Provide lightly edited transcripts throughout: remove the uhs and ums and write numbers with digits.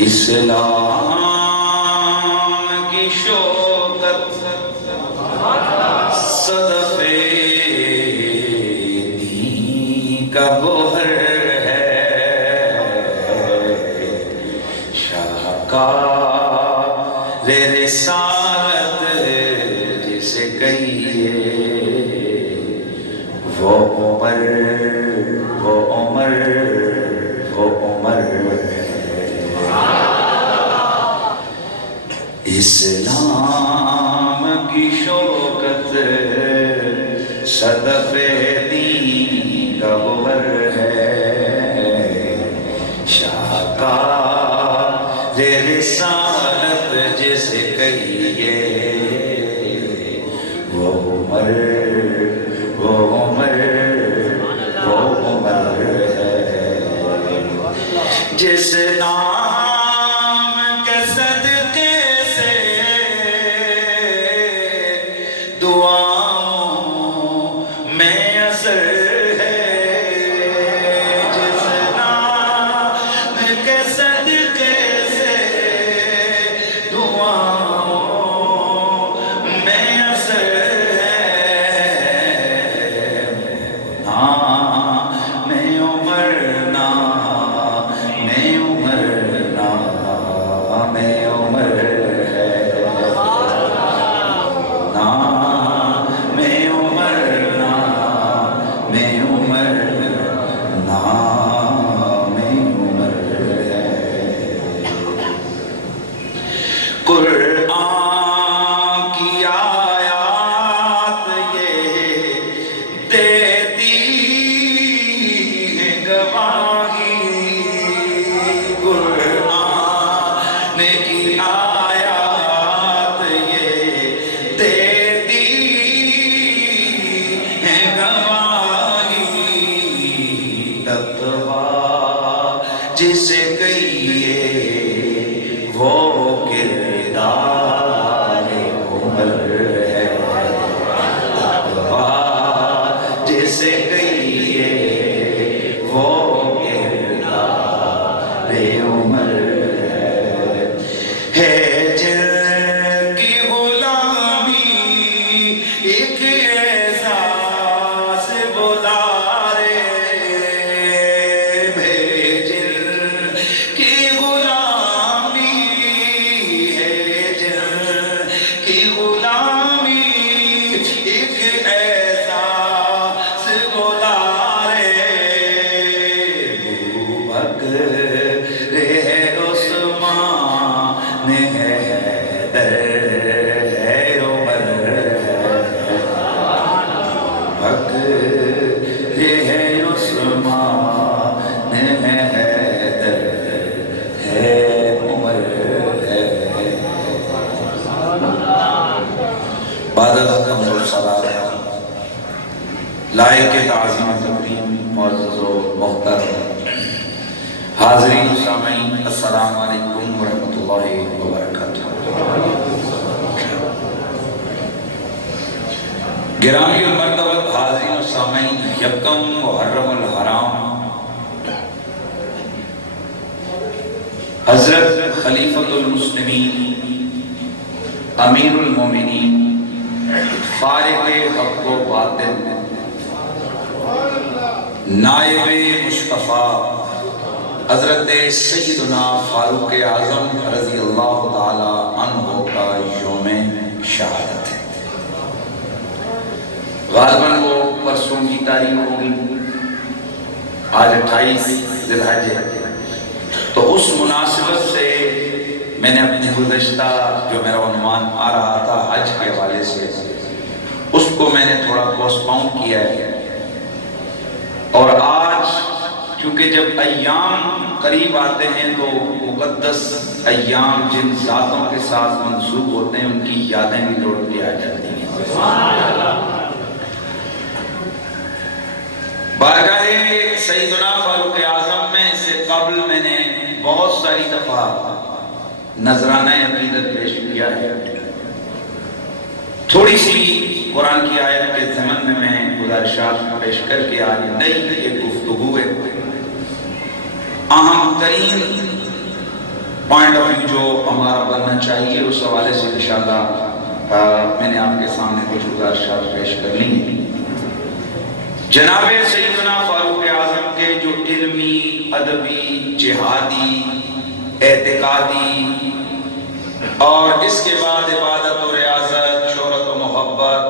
اسلام کی شوکت صدف دین کا گوہر ہے، شاہکار رسالت جسے کہیے، وہ عمر اسلام کی شوکت صدف دین کا گوہر ہے، شاہکار رسالت جسے کہیے، وہ عمر ہے، جس نام کے صدقے سے دعاؤں میں اثر ہے، جس نام کے صدقے سے دعاؤں میں اثر ہے، قرآن کی آیات یہ دیتی ہے گواہی، قرآن کی آیات یہ دیتی ہے گواہی، تقویٰ جسے کہیے وہ کردار عمر ہے، تقویٰ جسے کہیے وہ کردار عمر ہے، جن کی غلامی ایک احساس بلا رے، جن کی غلامی ہے، جن کی غلامی ایک احساس بلا رے، ابوبکر ہے عثمان ہے حیدر ہے عمر ہے، ابوبکر ہے عثمان ہے حیدر ہے عمر ہے۔ بعد از حمد و ثنا لائق تعظیم تکریم معزز و محترم حاضرین و سامعین، السلام علیکم ورحمۃ اللہ وبرکاتہ۔ گرامی المرتبت حاضرین و سامعین، یکم محرم الحرام حضرت خلیفۃ المسلمین امیر المومنین فارق حق و باطل نائب مصطفیٰ حضرت سیدنا فاروق اعظم رضی اللہ تعالی عنہ کا یوم شہادت ہے۔ غالباً وہ پرسوں کی تاریخ ہوگی، آج 28 ذی الحجہ، تو اس مناسبت سے میں نے اپنی گزشتہ جو میرا عنوان آ رہا تھا حج کے حوالے سے، اس کو میں نے تھوڑا پوسٹ پون کیا ہے، اور آج کیونکہ جب ایام قریب آتے ہیں تو مقدس ایام جن ذاتوں کے ساتھ منسوب ہوتے ہیں ان کی یادیں بھی لوٹ کے آ جاتی ہیں۔ بارگاہ سیدنا فاروق اعظم میں اس سے قبل میں نے بہت ساری دفعہ نذرانہ عقیدت پیش کیا ہے، تھوڑی سی قرآن کی آیت کے ضمن میں گزارشات پیش کر کے آج نئی ایک گفتگو ہے، اہم ترین پوائنٹ آف ویو جو ہمارا بننا چاہیے اس حوالے سے انشاءاللہ میں نے آپ کے سامنے کچھ گزارشات پیش کر لی ہیں۔ جناب سیدنا فاروق اعظم کے جو علمی، ادبی، جہادی، اعتقادی اور اس کے بعد عبادت و ریاضت، شہرت و محبت،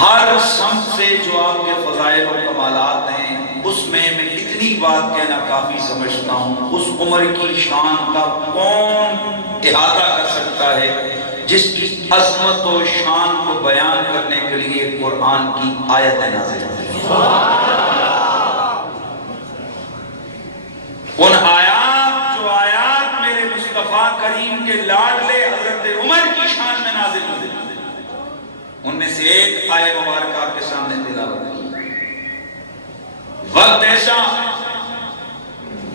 ہر سمت سے جو آپ کے فضائل و کمالات ہیں، اس میں اتنی بات کہنا کافی سمجھتا ہوں، اس عمر کی شان کا کون احاطہ کر سکتا ہے جس کی عظمت و شان کو بیان کرنے کے لیے قرآن کی آیت نازل ہوئی۔ ان آیات جو آیات میرے مصطفیٰ کریم کے لاڈلے حضرت عمر کی شان میں نازل ہوئی، ان میں سے ایک آیت مبارکہ آپ کے سامنے تلاوت کی۔ وقت ایسا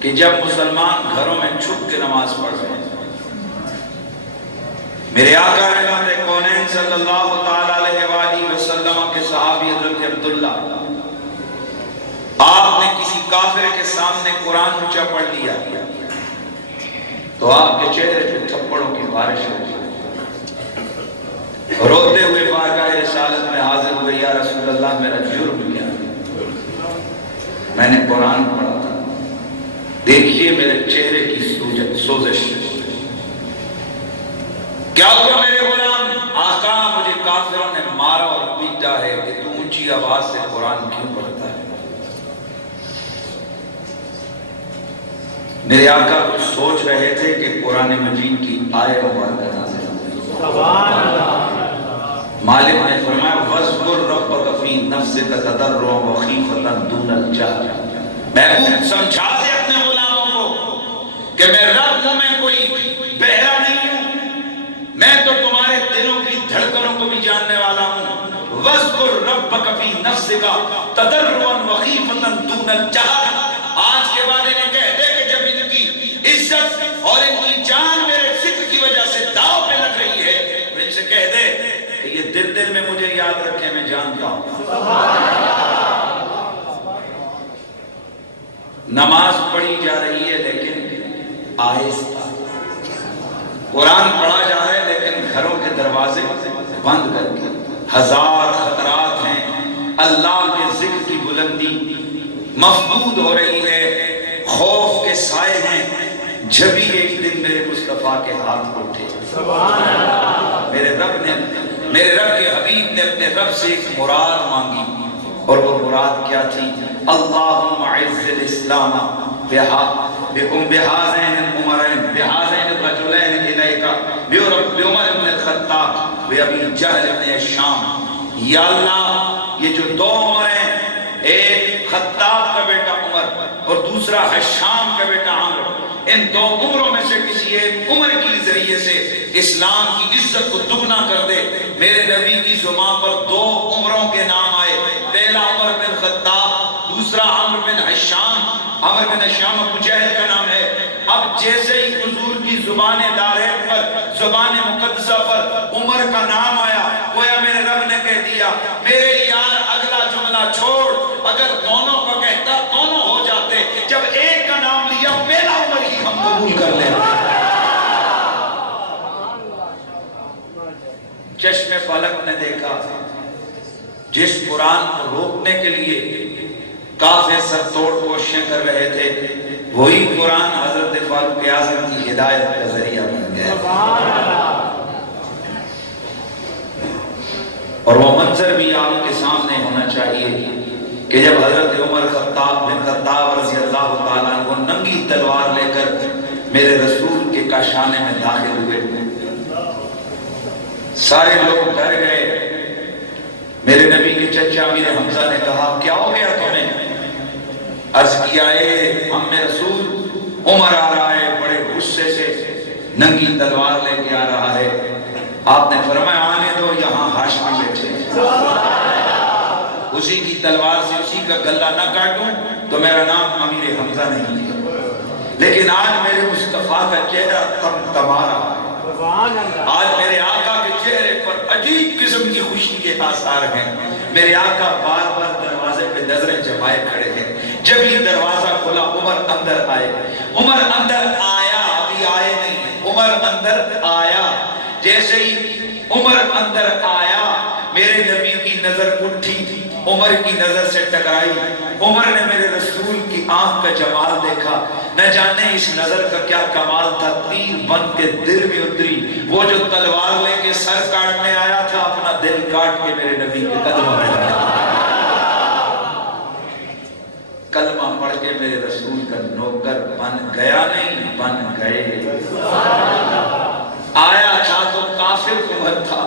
کہ جب مسلمان گھروں میں چھپ کے نماز پڑھ رہے ہیں، میرے آقا رحمت کونین صلی اللہ تعالی علیہ وآلہ وسلم کے صحابی حضرت عبداللہ، آپ نے کسی کافر کے سامنے قرآن اونچا پڑھ لیا تو آپ کے چہرے پہ تھپڑوں کی بارش ہو گئی، روتے ہوئے بارگاہ رسالت میں حاضر ہوئے، یا رسول اللہ میرا جرم کیا؟ میں نے قرآن پڑھا تھا، دیکھیے میرے چہرے کی سوزش، کیا ہوا میرے غلام؟ آقا مجھے کافروں نے مارا اور پیٹا ہے کہ تو اونچی آواز سے قرآن کیوں پڑھتا ہے؟ میرے آقا کچھ سوچ رہے تھے کہ قرآن مجید کی آیت مبارکہ نازل ہوئی۔ مالک نے فرمایا وَاذْكُرْ رَبَّكَ فِي نَفْسِكَ تَضَرُّعًا وَخِيفَةً دُونَ الْجَهْرِ۔ محبوب سمجھا دے اپنے غلاموں کو کہ میں رب ہوں، میں کوئی بہرا نہیں ہوں، میں تو تمہارے دلوں کی دھڑکنوں کو بھی جاننے والا ہوں۔ وَاذْكُرْ رَبَّكَ فِي نَفْسِكَ تَضَرُّعًا وَخِيفَةً دُونَ الْجَهْرِ۔ آج کے بعد انہیں کہہ دے کہ جب ان کی عزت اور ان کی جان میرے ذکر کی وجہ سے داؤ پہ لگ رہی ہے، ان سے کہہ دے کہ یہ دل دل میں مجھے یاد رکھے، میں جانتا ہوں۔ نماز پڑھی جا رہی ہے لیکن آہستہ، قرآن پڑھا جا رہا ہے لیکن گھروں کے دروازے بند کر کے، ہزار خطرات ہیں، اللہ کے ذکر کی بلندی مفقود ہو رہی ہے، خوف کے سائے ہیں، جبھی ایک دن میرے مصطفیٰ کے ہاتھ اٹھے، میرے رب کے حبیب نے اپنے رب سے ایک مراد مانگی، اور وہ مراد کیا تھی؟ اللہم اعز الاسلام بہذین العمرین بہذین الرجلین الیکا بعمر بن الخطاب بابی جہل بن الشام۔ یا اللہ یہ جو دو عمر ہیں، ایک خطاب کا بیٹا عمر اور دوسرا حشام کا بیٹا عمر، ان دو عمروں میں سے کسی ایک عمر کی ذریعے سے اسلام کی عزت کو دگنا کر دے۔ میرے نبی کی زبان پر دو عمروں کے نام آئے، پہلا عمر بن خطاب، دوسرا عمر بن حشام۔ عمر بن حشام ابو جہل کا نام ہے۔ اب جیسے ہی حضور کی زبان دارین پر، زبان مقدسہ پر عمر کا نام آیا، گویا میرے رب نے کہہ دیا میرے یار اگلا جملہ چھوڑ، اگر دونوں کا کہتا دونوں ہو جاتے، جب ایک کا نام لیا پہلا عمر ہی ہم قبول کر لیں۔ چشم فلک نے دیکھا جس قرآن کو روکنے کے لیے کافر سر توڑ کوششیں کر رہے تھے، وہی قرآن حضرت فاروق اعظم کی ہدایت کا ذریعہ بن گیا، اور وہ منظر بھی آپ کے سامنے ہونا چاہیے کہ جب حضرت عمر بن خطاب رضی اللہ تعالیٰ عنہ ننگی تلوار لے کر میرے رسول کے کاشانے میں داخل ہوئے، سارے لوگ ڈر گئے۔ میرے نبی کے چچا امیر حمزہ نے کہا کیا ہو گیا تمہیں؟ عرض کیا ہم میں رسول عمر آ رہا ہے، بڑے غصے سے ننگی تلوار لے کے آ رہا ہے۔ آپ نے فرمایا آنے دو، یہاں ہاشمی بیٹھے، اسی کی تلوار سے اسی کا گلہ نہ کاٹوں تو میرا نام امیر حمزہ نہیں ہے، لیکن آج میرے مصطفیٰ کا چہرہ تمتما رہا ہے، آج میرے آقا کے چہرے پر عجیب قسم کی خوشی کے آثار ہیں۔ میرے آقا بار بار دروازے پہ نظریں جمائے کھڑے ہیں، جب ہی دروازہ کھلا عمر اندر آئے۔ عمر اندر آیا، ابھی ابھی آئے نہیں. عمر اندر آیا. جیسے ہی عمر اندر آیا میرے نبی کی نظر اٹھی, عمر کی نظر سے ٹکرائی. عمر نے میرے رسول کی آنکھ کا جمال دیکھا. نہ جانے اس نظر کا کیا کمال تھا, تیر بن کے دل میں اتری. وہ جو تلوار لے کے سر کاٹنے آیا تھا اپنا دل کاٹ کے میرے نبی کے قدموں میں لگا. کلمہ پڑھ کے میرے رسول کا نوکر بن گیا نہیں, بن گئے. آیا تھا تو کافر عمر تھا,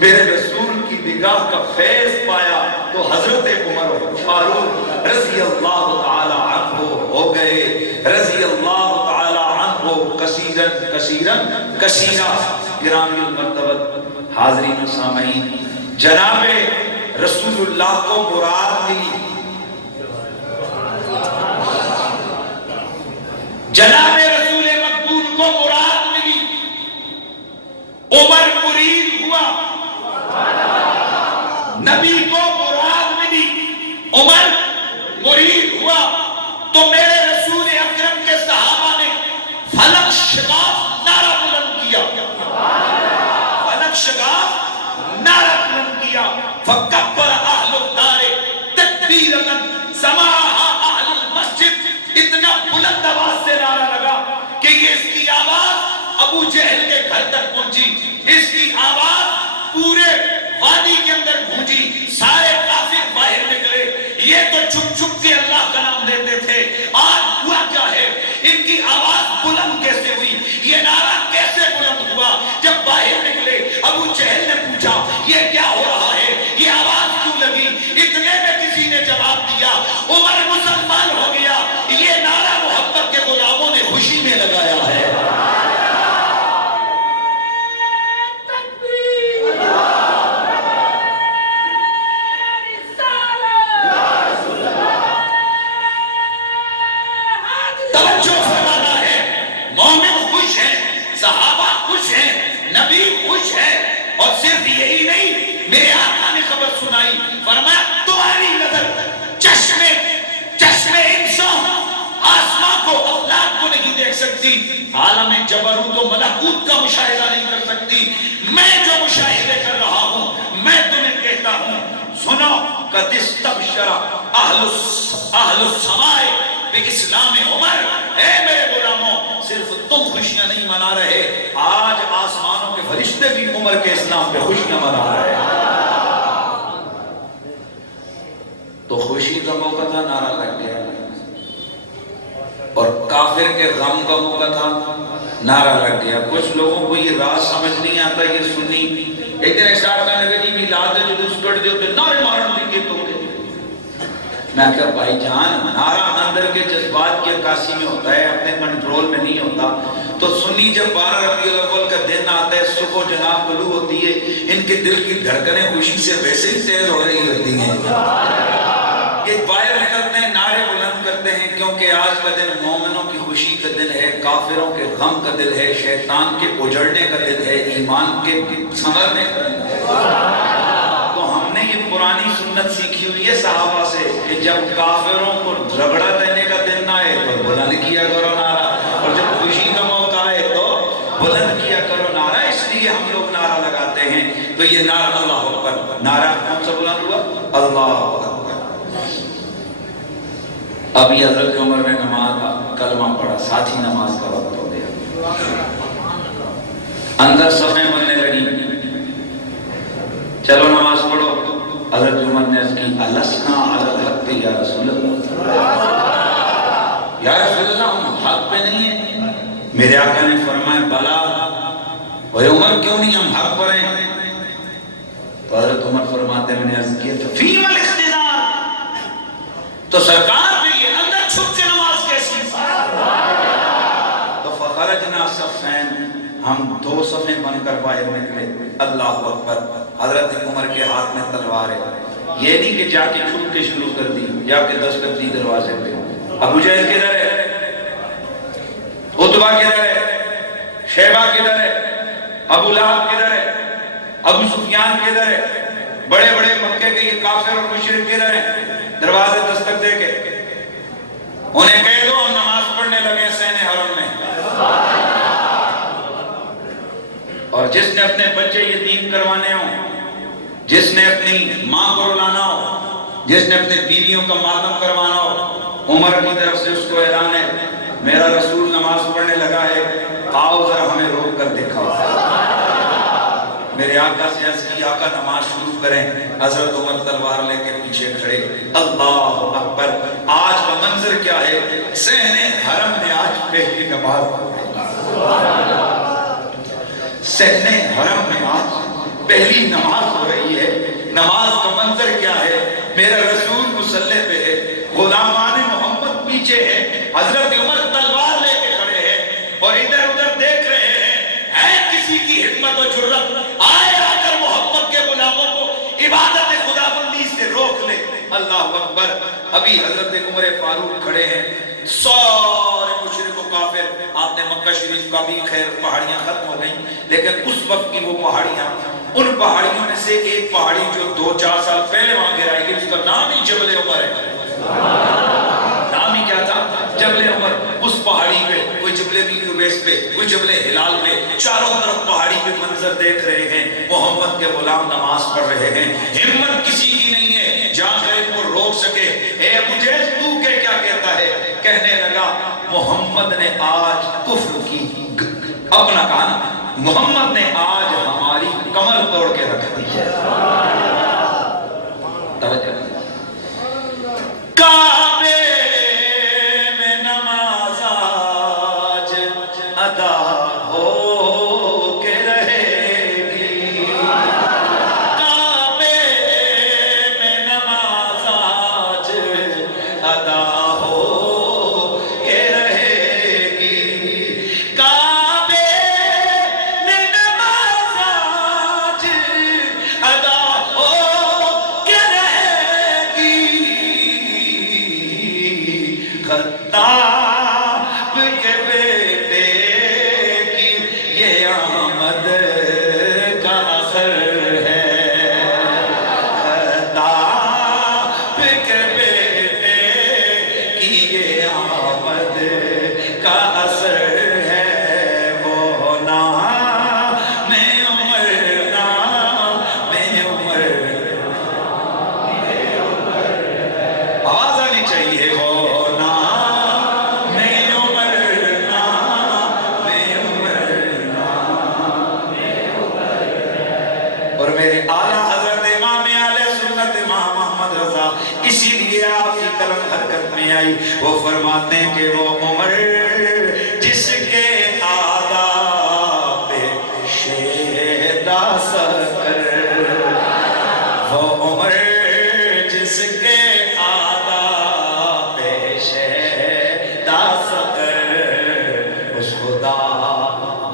میرے رسول کی نگاہ کا فیض پایا تو حضرت عمر فاروق رضی اللہ تعالی عنہ ہو گئے. رضی اللہ تعالی عنہ کثیرن کثیرن کثیرا. گرامی المرتبت حاضرین و سامعین, جناب رسول اللہ کو مراد ملی, جناب رسول مقبول کو مراد ملی. عمر مرید ہوا, نبی کو مراد ملی, عمر مرید ہوا. تو میرے رسول اکرم کے صحابہ نے فلک شگاف نعرہ بلند کیا, فلک شگاف نعرہ بلند کیا. فکبر اہل الدار تکبیرۃ سمعها اہل المسجد. اتنا بلند آواز سے نعرہ لگا کہ یہ اس کی آواز ابو جہل کے گھر تک پہنچی, اس کی آواز پورے وادی کے اندر گونجی. سارے کافر باہر نکلے. یہ تو چھپ چھپ کے اللہ کا نام لیتے تھے, آج ہوا کیا ہے؟ ان کی آواز بلند کیسے ہوئی, یہ نعرہ کیسے بلند ہوا؟ جب باہر نکلے ابو جہل نے پوچھا یہ کیا ہو رہا ہے, یہ آواز کیوں لگی؟ اتنے میں کسی نے جواب دیا, عمر مسلمان ہو گیا. یہ نعرہ محبت کے غلاموں نے خوشی میں لگایا ہے. اور صرف یہی نہیں, میرے آقا نے خبر سنائی, فرمایا تمہاری نظر چشمے انسان آسمان کو افلاک کو نہیں دیکھ سکتی, عالم جبروت و ملکوت کا مشاہدہ نہیں کر سکتی. میں جو مشاہدے کر رہا ہوں میں تمہیں کہتا ہوں سنو. قد استبشر اہل السماء باسلام عمر. اے میرے غلاموں, صرف تم خوشیاں نہیں منا رہے, آج آسمانوں کے فرشتے بھی عمر کے اسلام پہ خوشیاں منا رہے ہیں. تو خوشی کا موقع تھا, نعرہ لگ گیا. اور کافر کے غم کا موقع تھا, نعرہ لگ گیا. کچھ لوگوں کو یہ راز سمجھ نہیں آتا, یہ سنی ایک دن اسٹارٹ کرنے لگے جی بھی لاد جو دوست کٹ دیو تو نعرے مارن لگے. تو میں کہا بھائی جان, نعرہ اندر کے جذبات کی عکاسی میں ہوتا ہے, اپنے کنٹرول میں نہیں ہوتا. تو سنی جب 12 ربیع الاول کا دن آتا ہے, صبح جناب طلوع ہوتی ہے, ان کے دل کی دھڑکنیں خوشی سے ویسے ہی تیز ہو رہی ہوتی ہیں. یہ باہر نکلتے ہیں, نعرے بلند کرتے ہیں, کیونکہ آج کا دن مومنوں کی خوشی کا دن ہے, کافروں کے غم کا دن ہے, شیطان کے اجڑنے کا دن ہے, ایمان کے سنورنے کا دن ہے. تو ہم نے یہ پرانی سنت سیکھی ہوئی ہے صحابہ سے کہ جب کافروں کو رگڑا دینے کا دن آئے تو بلند کیا کرو نعرہ, اور جب خوشی کا موقع آئے تو بلند کیا کرو نعرہ. اس لیے ہم لوگ نعرہ لگاتے ہیں. تو یہ نعرہ اللہ اکبر, نعرہ کون سا بلند ہوا؟ اللہ اکبر. ابھی حضرت عمر نے نماز کلمہ پڑھا, ساتھ ہی نماز کا وقت ہو گیا. اندر صفیں بننے لگی, چلو نماز پڑھو. حضرت عمر نے عرض کی السنا علی الحق یا رسول اللہ, یا رسول اللہ ہم حق پہ نہیں ہیں. میرے آقا نے فرمایا بلا. اے عمر کیوں نہیں ہم حق پر ہیں؟ تو حضرت عمر فرماتے ہیں میں نے عرض کیا تو فیم الاقتدار, تو سرکار پہ یہ اندر چھپ کے نماز کیسی؟ تو فخرجنا صفین, ہم 2 صفیں بن کر باہر نکلے. اللہ اکبر. حضرت عمر کے ہاتھ میں تلوار ہے. یہ نہیں کہ جا کے چھپ کے شروع کر دی, جا کے دستک دی دروازے پہ. ابو جہل کدھر ہے, عتبہ کدھر ہے, شیبہ کدھر ہے, ابو لہب کدھر ہے, ابو سفیان کدھر ہے, بڑے بڑے مکے کے یہ کافر اور مشرک کدھر ہیں؟ دروازے دستک دے کے انہیں کہہ دو ہم نماز پڑھنے لگے سین حرم میں. اور جس نے اپنے بچے یتیم کروانے ہوں، جس نے اپنی ماں کو رلانا ہو، جس نے اپنے بیویوں کا ماتم کروانا ہو، عمر کی طرف سے اس کو اعلان ہے، میرا رسول نماز پڑھنے لگا ہے، آؤ ذرا ہمیں روک کر دکھاؤ۔ میرے آقا سے عرض کی، آقا نماز شروع کریں۔ حضرت عمر تلوار لے کے پیچھے کھڑے، اللہ اکبر۔ آج کا منظر کیا ہے؟ صحن حرم میں آج پہلی نماز ہو رہی ہے، صحن حرم میں آج پہلی نماز ہو رہی ہے۔ نماز کا منظر کیا ہے؟ میرا رسول مصلی پہ ہے، غلامان محمد پیچھے ہے، حضرت عمر تلوار لے کے کھڑے ہیں اور ادھر ادھر دیکھ رہے ہیں۔ ہے کسی کی ہمت و جرت آئے آ کر محمد کے غلاموں کو عبادت خدا بندی سے روک لے؟ اللہ اکبر۔ ابھی حضرت عمر فاروق کھڑے ہیں، سارے مشرک و کافر، آپ نے مکہ شریف کا بھی خیر پہاڑیاں ختم ہو گئیں، لیکن اس وقت کی وہ پہاڑیاں، ان پہاڑیوں میں سے ایک پہاڑی جو 2-4 سال پہلے وہاں گرائی گئی، اس کا نام ہی جبل عمر ہے۔ نام ہی کیا تھا؟ جبل عمر۔ اس پہاڑی پہ کوئی جبل بیس پہ، کوئی جبل ہلال پہ، چاروں طرف پہاڑی پہ منظر دیکھ رہے ہیں، محمد کے غلام نماز پڑھ رہے ہیں۔ ہمت کسی کی نہیں ہے جا کر ان کو روک سکے۔ اے ابو جہل تو کیا کہتا ہے؟ کہنے لگا محمد نے آج کفر کی، اپنا کہا نا، محمد نے آج ہماری کمر توڑ کے رکھ دی ہے۔ توجہ کعبے میں نماز آج ادا ہو کے رہے گی، کعبے میں نماز آج ادا ہو کے رہے گی، کعبے میں نماز آج ادا ہو کے رہے گی، خطاب کے بیٹے کی یہ آمد کا اثر ہے، خطاب کے بیٹے کی یہ آمد کا اثر ہے، وہ نام عمر، نام عمر، آواز آنی چاہیے، وہ نام عمر، نام عمر، نام عمر۔ اور میرے اعلیٰ حضرت امام اہل سنت امام محمد رضا، اسی لیے آپ کی قلم حرکت میں آئی، وہ فرماتے ہیں کہ وہ عمر جس کے آداب شیدا سکر، وہ عمر جس کے آداب شیدا سکر، اس خدا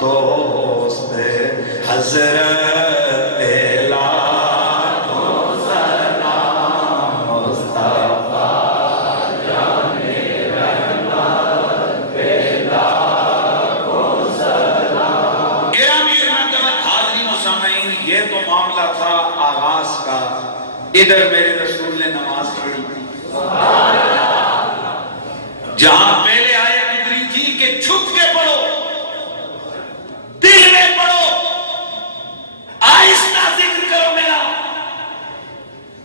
دوست حضرت لاکھوں سلام مصطفیٰ جانے رحمت پہ لاکھوں سلام۔ گرامی مرتبت حاضرین و سامعین، یہ تو معاملہ تھا آغاز کا۔ ادھر میرے رسول نے نماز پڑھی تھی، جہاں پہلے آیت اتری تھی کہ چھپ کے پڑھو، دل میں پڑھو، آہستہ ذکر کرو میرا،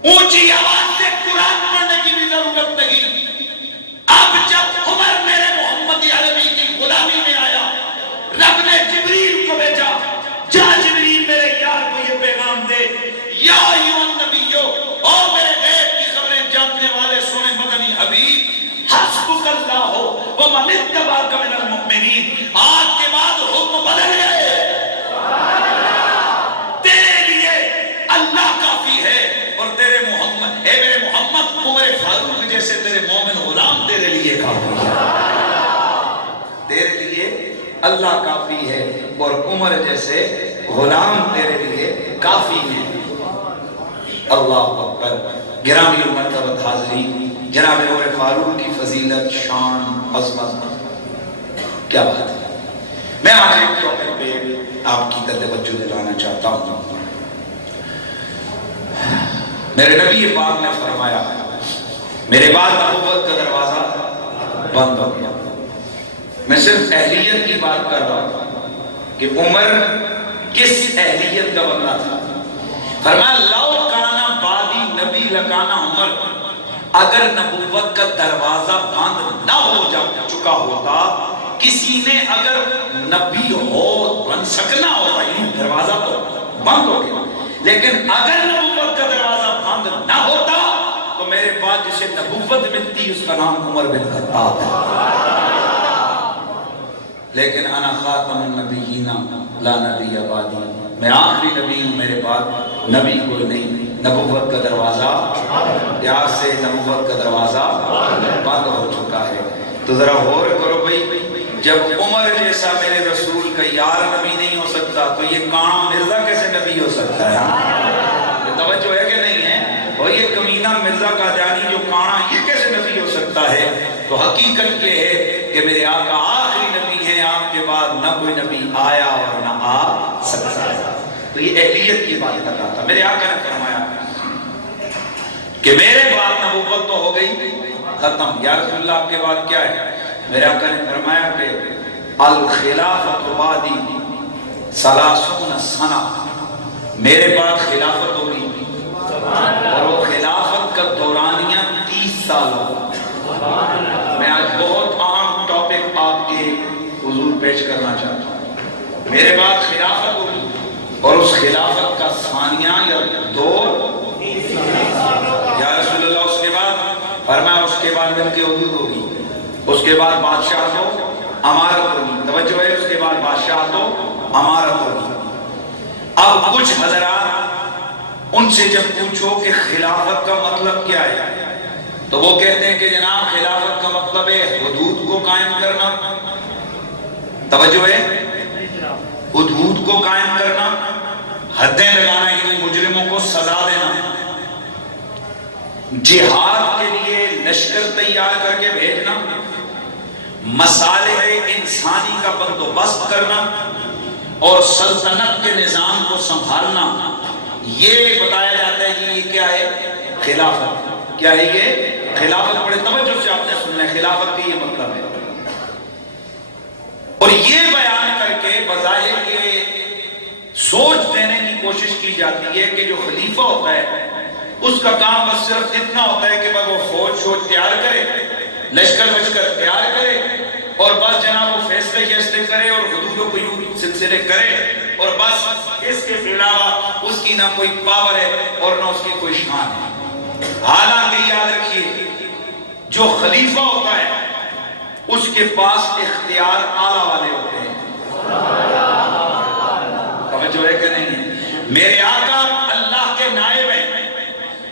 اونچی آواز سے قرآن پڑھنے کی بھی ضرورت نہیں۔ اب جب عمر میرے محمد عربی کی غلامی میں آیا، رب نے جبریل کو بھیجا، جا جبریل میرے یار کو یہ پیغام دے، یا ایھا النبیو، او میرے غیب کی خبریں جاننے والے سونے مدنی حبیب، حسبک اللہ ومن اتبعک من المؤمنین، آج کے بعد حکم بدل گئے، تیرے لیے اللہ کافی ہے، اور تیرے محمد، اے میرے محمد، عمر فاروق جیسے تیرے مومن غلام تیرے لیے کافی ہے، تیرے لیے اللہ کافی ہے، اور عمر جیسے غلام تیرے لیے کافی ہے۔ اللہ اکبر۔ گرامی مرتبت حاضرین، جناب عمر فاروق کی فضیلت، شان، عظمت، کیا بات ہے۔ میں آج ایک ٹاپک پہ آپ کی توجہ دلانا چاہتا ہوں۔ میرے نبی پاک نے فرمایا، میرے بعد نبوت کا دروازہ بند ہو گیا۔ میں صرف اہلیت کی بات کر رہا تھا کہ عمر کس اہلیت کا بندہ تھا؟ فرمایا لو کانا بعدی نبی لکانا عمر، اگر نبوت کا دروازہ بند نہ ہو چکا ہوتا، کسی نے اگر نبی ہو بن سکنا ہوتا، یعنی دروازہ تو بند ہو گیا، لیکن اگر نبوت کا دروازہ بند نہ ہوتا تو میرے پاس جسے نبوت ملتی اس کا نام عمر بن خطاب ہے۔ لیکن انا خاتم النبیین لا نبی بعدی، میں آخری نبی ہوں، میرے بعد نبی کوئی نہیں۔ نبوت کا دروازہ پیار سے نبوت کا دروازہ بند ہو چکا ہے۔ تو ذرا غور کرو بھائی، جب عمر جیسا میرے رسول کا یار نبی نہیں ہو سکتا تو یہ کانا مرزا کیسے نبی ہو سکتا ہے؟ توجہ ہے کہ نہیں ہے؟ اور یہ کمینہ مرزا قادیانی جو کانا، یہ کیسے نبی ہو سکتا ہے؟ تو حقیقت یہ ہے کہ میرے آقا آخری نبی ہیں، آپ کے بعد نہ کوئی نبی آیا اور نہ آ سکتا ہے۔ تو یہ اہلیت کی بات کر رہا تھا۔ میرے آقا نے فرمایا کہ میرے بعد نبوت تو ہو گئی ختم، یا رسول اللہ آپ کے بعد کیا ہے؟ میرے آقا نے فرمایا کہ الخلافت بعدی 30 سنہ، میرے بعد خلافت ہوگی اور وہ خلافت کا دورانیہ 30 سال ہوگا۔ میں آج بہت اہم ٹاپک آپ کے حضور پیش کرنا چاہتا ہوں۔ میرے بعد خلافت ہوگی اور اس خلافت کا ثانیہ یا دور 30 سال۔ یا رسول اللہ اس کے بعد فرمایا اس کے بعد ملک حدود ہوگی، اس کے بعد بادشاہ تو امارت ہوگی، توجہ ہے، اس کے بعد بادشاہ تو امارت ہوگی۔ اب کچھ حضرات ان سے جب پوچھو کہ خلافت کا مطلب کیا ہے تو وہ کہتے ہیں کہ جناب خلافت کا مطلب ہے حدود کو قائم کرنا، توجہ ہے، حدود کو قائم کرنا، حدیں لگانا، یعنی مجرموں کو سزا دینا، جہاد کے لیے لشکر تیار کر کے بھیجنا، مصالح انسانی کا بندوبست کرنا اور سلطنت کے نظام کو سنبھالنا، یہ بتایا جاتا ہے کہ یہ کیا ہے؟ خلافت۔ کیا ہے یہ؟ خلافت۔ بڑے توجہ سے آپ نے سننا ہے، خلافت کا یہ مطلب ہے۔ اور یہ بیان کر کے بظاہر یہ سوچ دینے کی کوشش کی جاتی ہے کہ جو خلیفہ ہوتا ہے اس کا کام بس صرف اتنا ہوتا ہے کہ وہ فوج تیار کرے، لشکر تیار کرے اور بس جناب وہ فیصلے کرے اور حدود و قیود سلسلے کرے، اور بس اس کے علاوہ اس کی نہ کوئی پاور ہے اور نہ اس کی کوئی شان ہے۔ حالانکہ یاد رکھیے جو خلیفہ ہوتا ہے اس کے پاس اختیار اعلیٰ والے ہوتے ہیں، توجہ ہے کہ نہیں؟ میرے آقا اللہ کے نائب ہیں،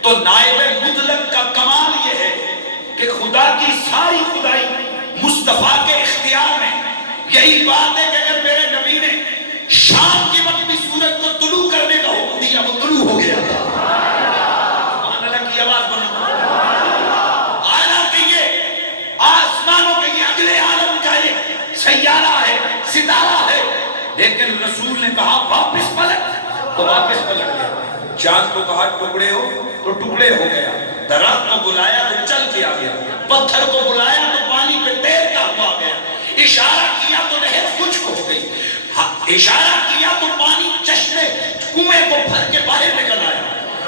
تو نائب مطلق کا کمال یہ ہے کہ خدا کی ساری خدائی مصطفیٰ کے اختیار میں۔ یہی بات ہے کہ اگر میرے نبی نے شام کے وقت بھی سورج کو طلوع کرنے کا حکم دیا وہ طلوع ہو گیا، سبحان اللہ کی آواز بنی۔ حالانکہ یہ آسمانوں کے یہ اگلے عالم کا یہ سیارہ ہے، ستارہ ہے، لیکن رسول نے کہا واپس پلٹ تو واپس پلٹ گیا۔ چاند کو کہا ٹکڑے ہو تو ٹکڑے ہو گیا، درخت کو بلایا تو چل کے آ گیا، پتھر کو بلایا تو پانی پہ تیرتا ہوا گیا، اشارہ کیا تو نہر خشک ہو گئی، اشارہ کیا تو پانی چشمے کنویں کو بھر کے باہر نکل آیا،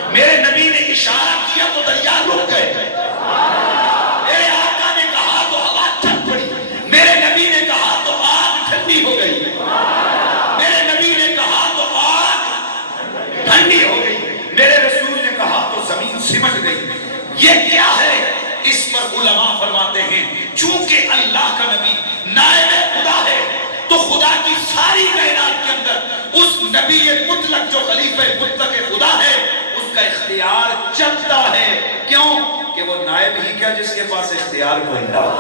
میرے نبی نے اشارہ کیا تو دریا رک گئے، میرے آقا نے کہا تو ہوا تھم پڑی، میرے نبی نے کہا تو آگ ٹھنڈی ہو گئی، میرے نبی نے کہا تو آگ ٹھنڈی ہو گئی، میرے رسول نے کہا تو زمین سمٹ گئی۔ یہ کیا ہے؟ اس پر علماء فرماتے ہیں چونکہ اللہ کا نبی نائب خدا ہے تو خدا کی ساری کائنات کے اندر اس نبی مطلق جو خلیفہ مطلق خدا ہے اس کا اختیار چلتا ہے۔ کیوں؟ کہ وہ نائب ہی کیا جس کے پاس اختیار کوئی نہ ہو۔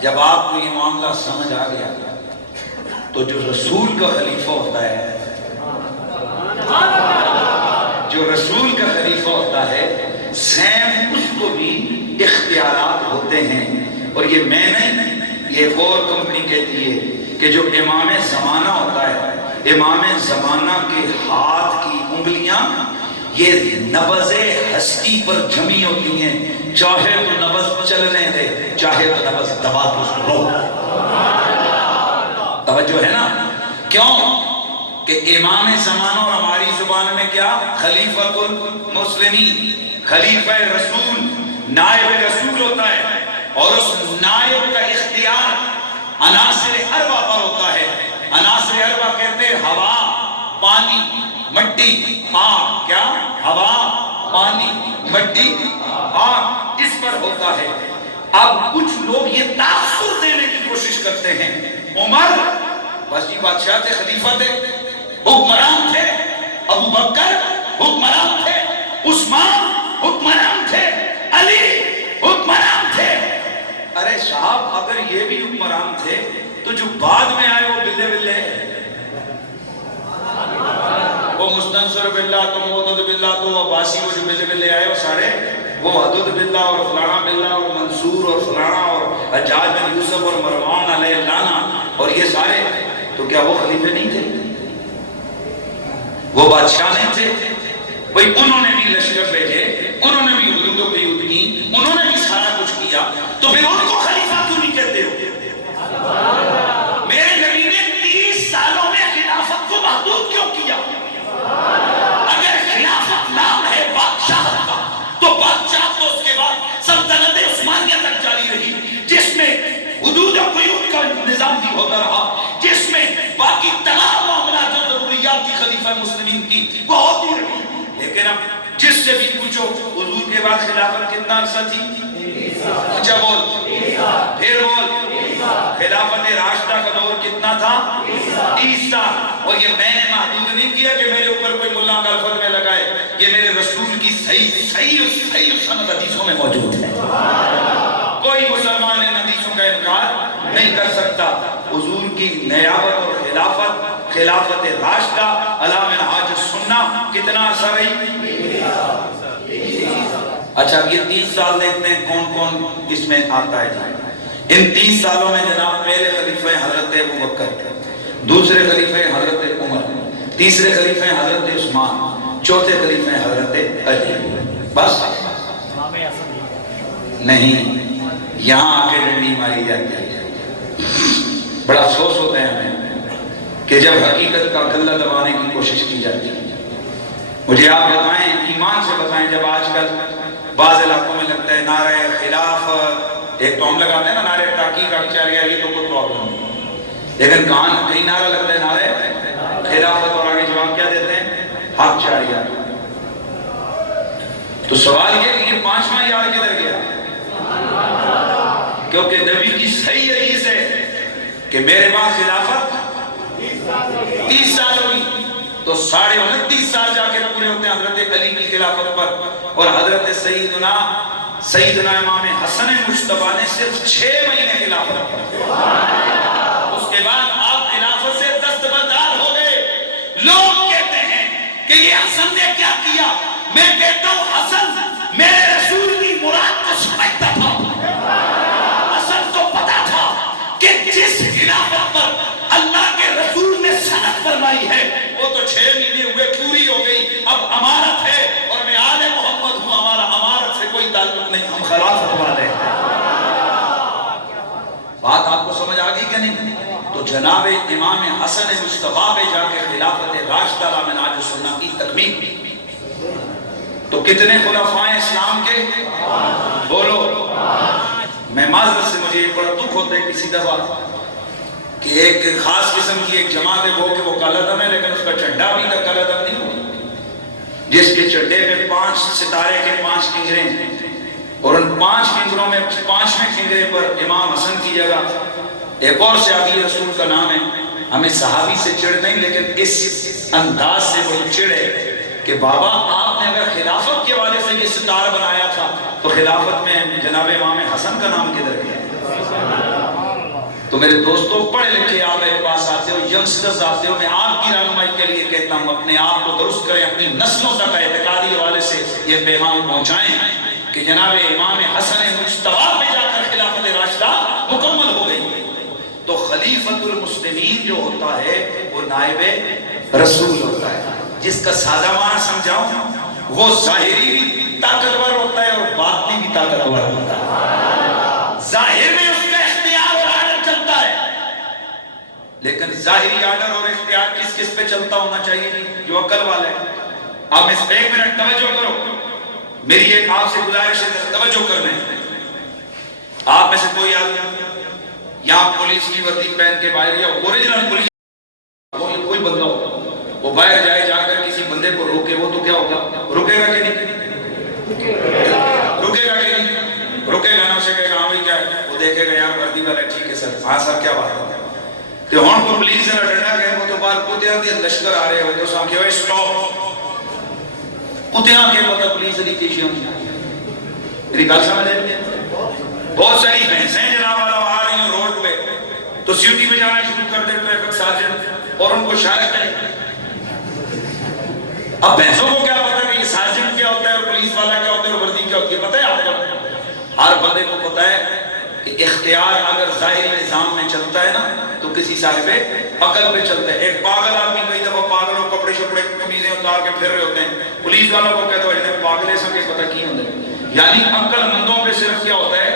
جب آپ کو یہ معاملہ سمجھ آ گیا تو جو رسول کا خلیفہ ہوتا ہے، جو رسول کا خلیفہ ہوتا ہے سیم اس کو بھی اختیارات ہوتے ہیں۔ اور یہ میں نہیں، یہ ایک اور کمپنی کہتی ہے کہ جو امام زمانہ ہوتا ہے، امام زمانہ کے ہاتھ کی انگلیاں یہ نبض ہستی پر جمی ہوتی ہیں، چاہے تو نبض چلنے دے، چاہے تو نبض دبا تو رو۔ توجہ ہے نا؟ کیوں کہ امام زمان اور ہماری زبان میں کیا؟ خلیفۃ المسلمین، خلیفہ رسول، نائب رسول ہوتا ہے، اور اس نائب کا اختیار عناصر اربع پر ہوتا ہے۔ عناصر اربع کہتے ہیں ہوا، پانی، مٹی، آگ۔ کیا؟ ہوا، پانی، مٹی، آگ، اس پر ہوتا ہے۔ اب کچھ لوگ یہ تاثر دینے کی کوشش کرتے ہیں، عمر بس یہ بادشاہ تھے، خلیفہ تھے، حکمران تھے، ابو بکر حکمران تھے، عثمان حکمران تھے، علی حکمران تھے۔ ارے صاحب اگر یہ بھی حکمران تھے تو جو بعد میں آئے وہ بلے بلے، وہ مستنصر باللہ، تو معتد باللہ، تو عباسی، وہ جو بلے بلے آئے وہ سارے، وہ عدد باللہ اور فلانا باللہ اور منصور اور فلانا اور حجاج بن یوسف اور مروان علیہ اللعنہ اور یہ سارے، تو کیا وہ خلیفے نہیں تھے؟ وہ بادشاہ نہیں تھے؟ بھئی انہوں نے بھی لشکر بھیجے، انہوں نے بھی حدود و قیود کی، انہوں نے بھی سارا کچھ کیا، تو پھر ان کو خلیفہ کیوں نہیں کہتے ہو؟ میرے نبی نے 30 سالوں میں خلافت کو محدود کیوں کیا؟ اگر خلافت نام ہے بادشاہت کا تو بادشاہ تو اس کے بعد سلطنت عثمانیہ تک جاری رہی، جس میں حدود و قیود کا نظام بھی ہوتا رہا، جس میں باقی تمام معاملات و ضروریات کی خلیفہ مسلمین کی وہ ہوتی رہی۔ لیکن اب جس سے بھی پوچھو حضور کے بعد خلافت کتنا عرصہ تھی؟ اچھا بول، پھر بول، خلافت راشدہ کا دور کتنا تھا؟ 30 سال۔ اور یہ میں نے محدود نہیں کیا کہ میرے اوپر کوئی ملا کا الفت میں لگائے، یہ میرے رسول کی صحیح سند حدیثوں میں موجود ہے، کوئی مسلمان ان حدیثوں کا انکار نہیں کر سکتا۔ حضور کی نیابت اور خلافت راشدہ علی منہاج السنہ کتنا عرصہ رہی؟ اچھا یہ 30 سال دیکھتے ہیں کون کون اس میں آتا ہے۔ ان 30 سالوں میں جناب پہلے خلیفہ حضرت ابو بکر، دوسرے خلیفہ حضرت عمر، تیسرے خلیفہ حضرت عثمان، چوتھے خلیفہ حضرت علی، بس نہیں، یہاں آ کے ڈنڈی ماری جاتی ہے۔ بڑا افسوس ہوتا ہے ہمیں کہ جب حقیقت کا گلہ دبانے کی کوشش کی جاتی ہے۔ مجھے آپ بتائیں، ایمان سے بتائیں، جب آج کل بعض علاقوں میں لگتا ہے نعرہ خلافت، ایک تو ہم لگاتے ہیں نا نعرہ تحقیق کا چل گیا، یہ تو کوئی پرابلم نہیں، لیکن کہیں نعرہ لگتا ہے نعرہ خلافت اور آگے جواب کیا دیتے ہیں؟ حق جاریہ۔ تو سوال یہ کہ یہ 5واں یار کدھر گیا؟ کیونکہ نبی کی صحیح حدیث ہے کہ میرے پاس خلافت 30 سال ہوئی، تو 29.5 سال جا کے پورے ہوتے ہیں حضرت علی کی خلافت پر، اور حضرت سیدنا امام حسن مجتبیٰ نے صرف 6 مہینے خلافت پر، اس کے بعد آپ خلافت سے دستبردار ہو گئے۔ لوگ کہتے ہیں کہ یہ حسن نے کیا کیا؟ میں کہتا ہوں حسن میرے رسول کی مراد کو سمجھتا تھا، حسن کو پتا تھا کہ جس خلافت پر اللہ کے رسول نے سند فرمائی ہے وہ تو 6 مہینے ہوئے، پوری ہو گئی، اب امارت ہے اور میں آل محمد ہوں، ہمارا امارت سے کوئی تعلق نہیں، ہم خلافت والے ہیں۔ بات آپ کو سمجھ آ گئی کہ نہیں؟ تو جناب امام حسن مجتبیٰ پہ جا کے خلافت راشدہ علی منہاج السنہ کی تکمیل۔ تو کتنے خلفاء اسلام کے؟ بولو۔ میں معذرت سے، مجھے بڑا دکھ ہوتا ہے کسی دفعہ کہ ایک خاص قسم کی ایک جماعت ہے وہ کہ وہ کالا دم ہے، لیکن اس کا چنڈا بھی تک کالا دم نہیں ہوا، جس کے چنڈے میں 5 ستارے کے 5 کنگرے ہیں، اور ان 5 کنگروں میں 5ویں کنگرے پر امام حسن کی جگہ ایک اور صحابی رسول کا نام ہے۔ ہمیں صحابی سے چڑ نہیں، لیکن اس انداز سے بڑی چڑ ہے کہ بابا آپ نے اگر خلافت کے والے سے یہ ستارہ بنایا تھا تو خلافت میں جناب امام حسن کا نام کدھر گیا؟ تو میرے دوستوں، پڑھے لکھے آپ میرے پاس آتے ہو، ینگسٹرز آتے ہو، میں آپ کی رہنمائی کے لیے کہتا ہوں اپنے آپ کو درست کریں، اپنی نسلوں تک اعتقادی حوالے سے یہ پیغام پہنچائیں کہ جناب امام حسن مجتبیٰ پہ جا کر خلافت راشدہ مکمل ہو گئی۔ تو خلیفۃ المسلمین جو ہوتا ہے وہ نائب رسول ہوتا ہے، جس کا سادہ معنی سمجھاؤں، وہ ظاہری بھی طاقتور ہوتا ہے اور باطنی بھی طاقتور ہوتا ہے۔ ظاہر میں اس کا اختیار اور آرڈر چلتا ہے، لیکن ظاہری آرڈر اور اختیار کس کس پہ چلتا ہونا چاہیے جی؟ جو عقل والا ہے. آپ اس پہ ایک منٹ توجہ کرو، میری ایک آپ سے گزارش ہے، توجہ کرنا ہے. آپ میں سے کوئی آدمی یہاں پولیس کی وردی پہن کے باہر یا اوریجنل پولیس کوئی بندہ ہو، وہ باہر جائے جا کر کسی بندے کو روکے، وہ تو کیا ہوگا؟ رکے گا کہ نہیں؟ رکے گا کہ نہیں؟ رکے گا نا، اسے کہے گا ہاں بھائی کیا ہے؟ وہ دیکھے گا یار وردی والا ٹھیک ہے سر، ہاں سر کیا بات ہے کہ ہون کو پولیس سے ڈنڈا گئے، وہ تو بار کتیاں دی لشکر آ رہے ہوئے تو سامنے ہوئے سٹاپ کتیاں کے مطلب پولیس دی تیشی ہوئی. میری گل سمجھ ہے؟ بہت ساری بھینسیں جناب والا آ رہی ہیں روڈ پہ تو سیوٹی پہ جانا شروع کر دے ٹریفک سارجنٹ اور ان کو اشارہ کرے. اب بھینسوں کو کیا پتا کہ یہ سارجنٹ کیا ہوتا ہے اور پولیس والا کیا ہوتا ہے اور وردی کیا ہوتی ہے؟ پتہ ہے آپ کو؟ ہر بندے کو پتہ ہے کہ اختیار اگر ظاہری نظام میں چلتا ہے نا تو کسی صاحب عقل پہ چلتا ہے. ایک پاگل آدمی کئی دفعہ پاگل ہو کپڑے شپڑے کمیزیں اتار کے پھر رہے ہوتے ہیں، پولیس والوں کو کہتے ہیں پاگل ایسا کہ پتہ کی ہوتا ہے. یعنی عقل مندوں پہ صرف کیا ہوتا ہے؟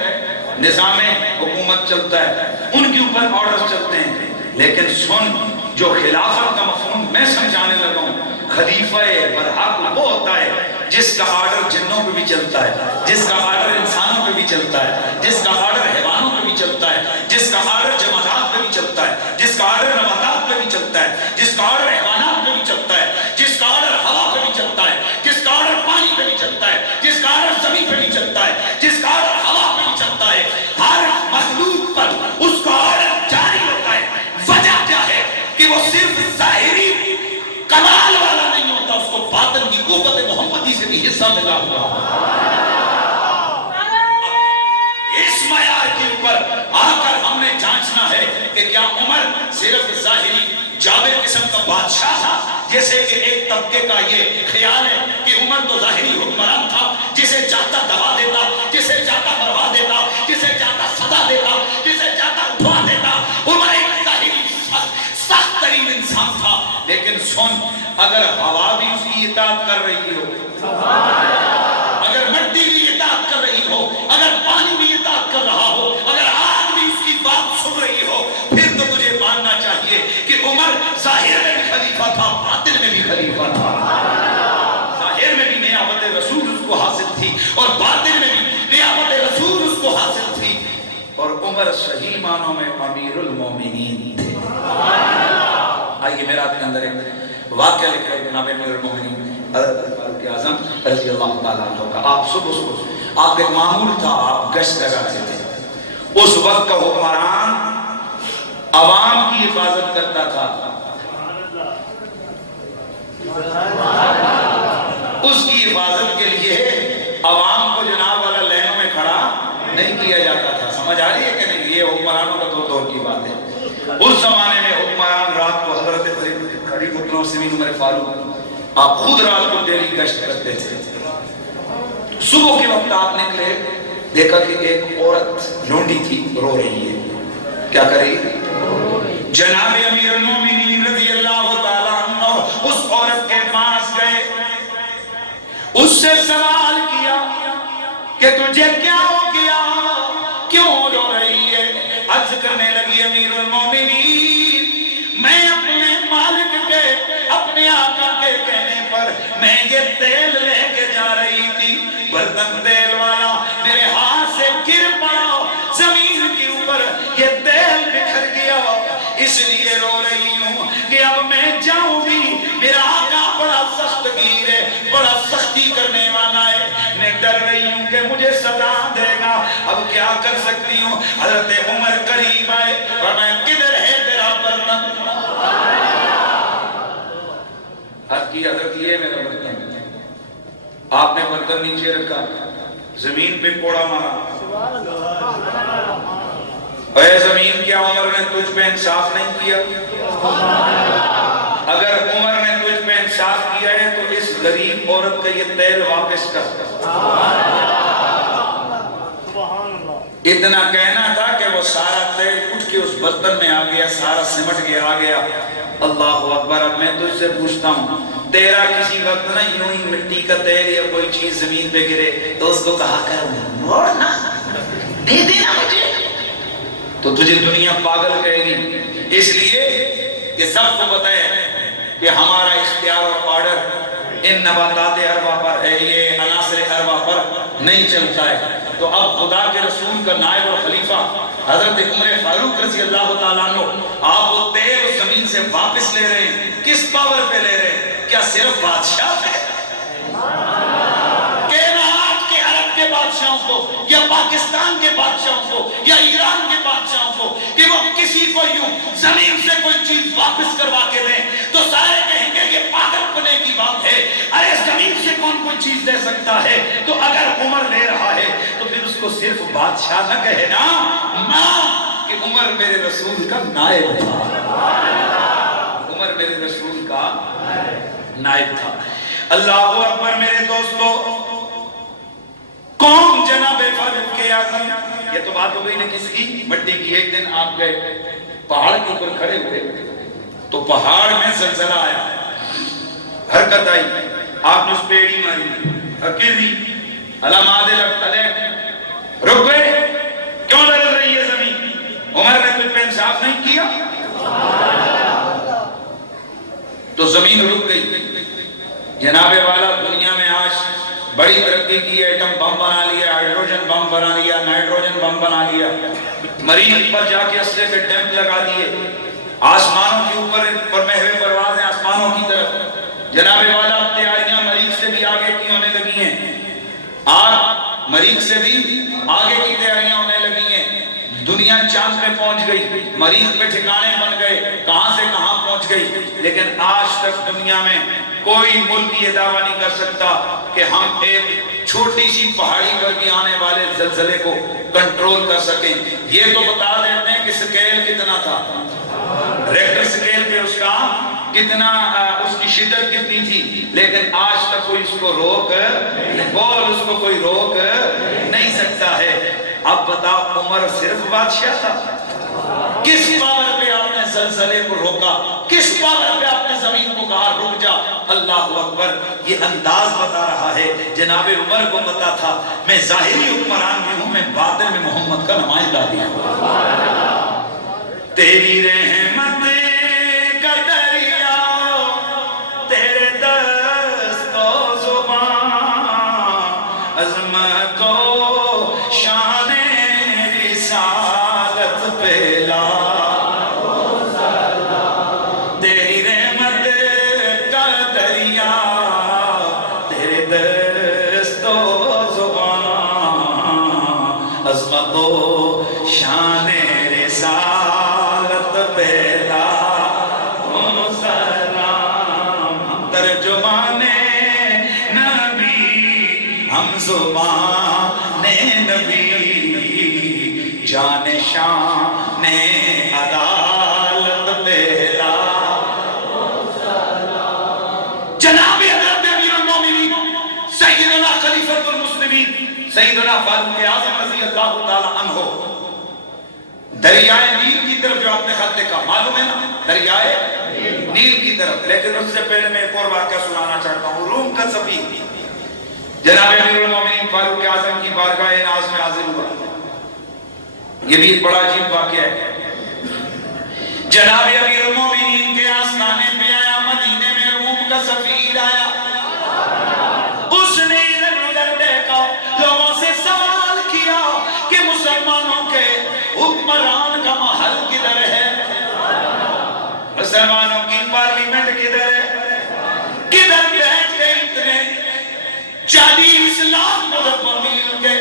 نظام حکومت چلتا ہے، ان کے اوپر آرڈر چلتے ہیں. لیکن سن، جو خلافت کا مفہوم میں سمجھانے لگا ہوں، خلیفہ برحق وہ ہوتا ہے جس کا آرڈر جنوں پہ بھی چلتا ہے، جس کا آرڈر انسانوں پہ بھی چلتا ہے، جس کا آرڈر حیوانوں پہ بھی چلتا ہے، جس کا آرڈر جمادات پہ بھی چلتا ہے، جس کا آرڈر نباتات پہ بھی چلتا ہے، جس کا آرڈر حیوانات پہ بھی چلتا ہے، جس کا آرڈر ہوا پہ بھی چلتا ہے، جس کا آرڈر پانی پہ بھی چلتا ہے، جس کا آرڈر زمین پہ بھی چلتا ہے، جس کا آرڈر ہوا پہ بھی چلتا ہے. ہر مخلوق پر اس کا آرڈر جاری ہوتا ہے. وجہ کیا ہے کہ وہ صرف ظاہری کمال والا نہیں ہوتا، اس کو باطن کی قوت محمدی سے بھی حصہ ملا ہوا. اس معیار کے اوپر آ کر ہم نے جانچنا ہے کہ کیا عمر صرف ظاہری جابر قسم کا بادشاہ تھا، جیسے کہ ایک طبقے کا یہ خیال ہے کہ عمر تو ظاہری حکمران تھا، جسے چاہتا دبا دیتا، جسے چاہتا مروا دیتا، جسے چاہتا سزا دیتا، جسے چاہتا اٹھوا دیتا. عمر ایک ظاہری سخت ترین انسان تھا. لیکن سن، اگر ہوا بھی اس کی اطاعت کر رہی ہو، اگر مٹی بھی اطاعت کر رہی ہو، اگر پانی بھی اطاعت کر رہا ہو، اگر آگ بھی اس کی بات سن رہی ہو، پھر تو مجھے ماننا چاہیے کہ عمر ظاہر میں بھی خلیفہ تھا، باطن میں بھی خلیفہ تھا. ظاہر میں بھی نیابت رسول اس کو حاصل تھی اور باطن میں بھی نیابت رسول اس کو حاصل تھی. اور عمر صحیح معنوں میں امیر المومنین تھے. آئیے میرا کے اندر ایک واقعہ لکھا ہے جناب امیر المومنین حضرت فاروق اعظم رضی اللہ تعالیٰ عنہ کا. آپ صبح آپ ایک معمول تھا، آپ گشت لگاتے تھے. اس وقت کا حکمران عوام کی حفاظت کرتا تھا، اس کی حفاظت کے لیے عوام کو جناب والا لینوں میں کھڑا نہیں کیا جاتا تھا. سمجھ آ رہی ہے کہ نہیں؟ یہ حکمرانوں کا دور کی بات ہے. اس زمانے میں حکمران رات کو حضرت خلیفۃ المسلمین عمر فاروق آپ خود رات کو ڈیلی گشت کرتے تھے. صبح کے وقت آپ نکلے، دیکھا کہ ایک عورت لونڈی تھی، رو رہی ہے. کیا کری؟ جناب امیر المومنین رضی اللہ تعالیٰ عنہ اس عورت کے پاس گئے، اس سے سوال کیا کہ تجھے کیا ہو گیا، کیوں رو رہی ہے؟ عرض کرنے لگی امیر المومنین، میں اپنے مالک کے، اپنے آقا کے کہنے پر میں یہ تیل لے کے جا رہی تھی، برتن تیل والا میرے ہاتھ سے گر پڑا، زمین کے اوپر یہ تیل بکھر گیا، اس لیے رو رہی ہوں کہ اب میں جاؤں گی. میرا آقا بڑا سخت گیر ہے، بڑا سختی کرنے والا ہے، میں ڈر رہی ہوں کہ مجھے سزا دے گا. اب کیا کر سکتی ہوں؟ حضرت عمر قریب آئے اور میں کدھر ہے تیرا برتن؟ حد کی حضرت یہ میرا برتن. آپ نے برتن نیچے رکھا، زمین پہ کوڑا مارا. اے زمین، کیا عمر نے تجھ پہ انصاف نہیں کیا؟ اگر عمر نے تجھ پہ انصاف کیا ہے تو اس غریب عورت کا یہ تیل واپس کر. اتنا کہنا تھا کہ وہ سارا تیل اٹھ کے اس برتن میں آ گیا، سارا سمٹ کے آ گیا. اللہ اکبر. اب میں تجھ سے پوچھتا ہوں، تیرا کسی وقت نہ یوں ہی مٹی کا تیل یا کوئی چیز زمین پہ گرے تو اس کو کہا کر موڑنا، دے دینا مجھے؟ تو تجھے دنیا پاگل کہے گی. اس لیے کہ سب کو پتہ ہے کہ ہمارا اختیار اور آرڈر ان نباتات اربع پر ہے، یہ عناصر اربع پر نہیں چلتا ہے. تو اب خدا کے رسول کا نائب اور خلیفہ حضرت عمر فاروق رضی اللہ تعالیٰ عنہ آپ وہ تیل زمین سے واپس لے رہے ہیں. کس پاور پہ لے رہے ہیں؟ کیا صرف بادشاہ پہ؟ بادشاہوں کو یا پاکستان کے بادشاہوں کو یا ایران کے بادشاہوں کو کہ وہ کسی کو یوں زمین سے کوئی چیز واپس کروا کے دیں تو سارے کہیں گے یہ پاگل پنے کی بات ہے. ارے زمین سے کون کوئی چیز دے سکتا ہے؟ تو اگر عمر لے رہا ہے تو پھر اس کو صرف بادشاہ نہ کہے نا کہ عمر میرے رسول کا نائب تھا. عمر میرے رسول کا نائب تھا. اللہ اکبر. میرے دوستو، کون جناب فاروق اعظم؟ یہ تو بات ہو گئی نا کس کی؟ مٹی کی. ایک دن آپ گئے پہاڑ کے اوپر کھڑے ہوئے تو پہاڑ میں زلزلہ آیا، حرکت آئی، آپ نے اس پہ ایڑی ماری، اکیلی علامات الگ رک گئے. کیوں لرز رہی ہے زمین؟ عمر نے کچھ پہ انصاف نہیں کیا تو زمین رک گئی. جناب والا دنیا میں آج بڑی ترقی کی ہے، ایٹم بم بنا لیا، ہائیڈروجن بم بنا لیا، نائٹروجن بم بنا لیا، مریخ پر جا کے اسلحے کے ٹینک لگا دیے، آسمانوں کے اوپر محو پرواز ہیں آسمانوں کی طرف. جناب والا تیاریاں مریخ سے بھی آگے کی ہونے لگی ہیں. آج مریخ سے بھی آگے کی تیاریاں ہونے لگی ہیں. دنیا چاند پہ پہنچ گئی، مریخ پہ ٹھکانے بن گئے، کہاں سے کہاں پہنچ گئی. لیکن آج تک دنیا میں کوئی ملک یہ دعویٰ نہیں کر سکتا کہ ہم ایک چھوٹی سی پہاڑی پر بھی آنے والے زلزلے کو کنٹرول کر سکیں. یہ تو بتا دیتے ہیں کہ سکیل کتنا تھا، ریکٹر سکیل پہ اس کا کتنا، اس کی شدت کتنی تھی، لیکن آج تک کوئی اس کو روک اس کو کوئی روک نہیں سکتا ہے. اب بتاؤ عمر صرف بادشاہ تھا؟ کس پاور پہ آپ نے زلزلے کو روکا؟ کس پاور پہ آپ نے زمین کو کہا رک جا؟ اللہ اکبر. یہ انداز بتا رہا ہے جناب عمر کو پتا تھا میں ظاہری حکمران بھی ہوں، میں باطن میں محمد کا نمائندہ بھی ہوں. تیری رحمت کا دریا، تیرے دست و زبان، عظمت و شان رسالت پہلا. تیری رحمت کا دریا، تیرے دست و زبان، عظمت و شان رسالت پہلا. سلام ترجمان نبی، ہم زبان نبی، جان شان عدالت پہلا. جناب حضرت امیر المومنین سیدنا خلیفۃ المسلمین سیدنا فاروق اعظم رضی اللہ تعالی عنہ دریائے نیل کی طرف جو آپ نے خط لکھا، معلوم ہے نا دریائے نیل کی طرف. لیکن اس سے پہلے میں ایک اور واقعہ سنانا چاہتا ہوں. روم کا سفیر جناب امیر المومنین فاروق اعظم کی بارگاہ ناز میں حاضر ہوا. یہ بھی ایک بڑا عجیب واقعہ ہے. جناب امیر المومنین کے آستانے پہ آیا، مدینے میں روم کا سفیر آیا. اس نے ادھر ادھر دیکھا، لوگوں سے سوال کیا کہ مسلمانوں کے حکمران کا محل کدھر ہے، مسلمانوں کی پارلیمنٹ کدھر ہے، کدھر بیٹھتے اتنے 40 لاکھ ملک مل کے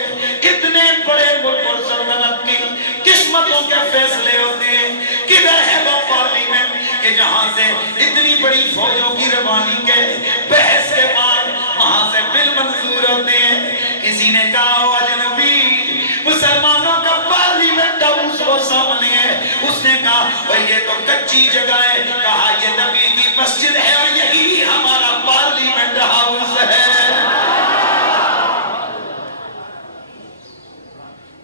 اتنے بڑے ملک اور سلطنت کی قسمتوں کے فیصلے ہوتے ہیں. کدھر ہے وہ پارلیمنٹ کہ جہاں سے اتنی بڑی فوجوں کی روانی کے بحث کے بعد وہاں سے بل منظور ہوتے ہیں. کسی نے کہا وہ اجنبی مسلمانوں کا پارلیمنٹ اس کو سامنے ہے. اس نے کہا بھئی یہ تو کچی جگہ ہے. کہا یہ نبی کی مسجد ہے اور یہی ہمارا پارلیمنٹ ہاؤس ہے.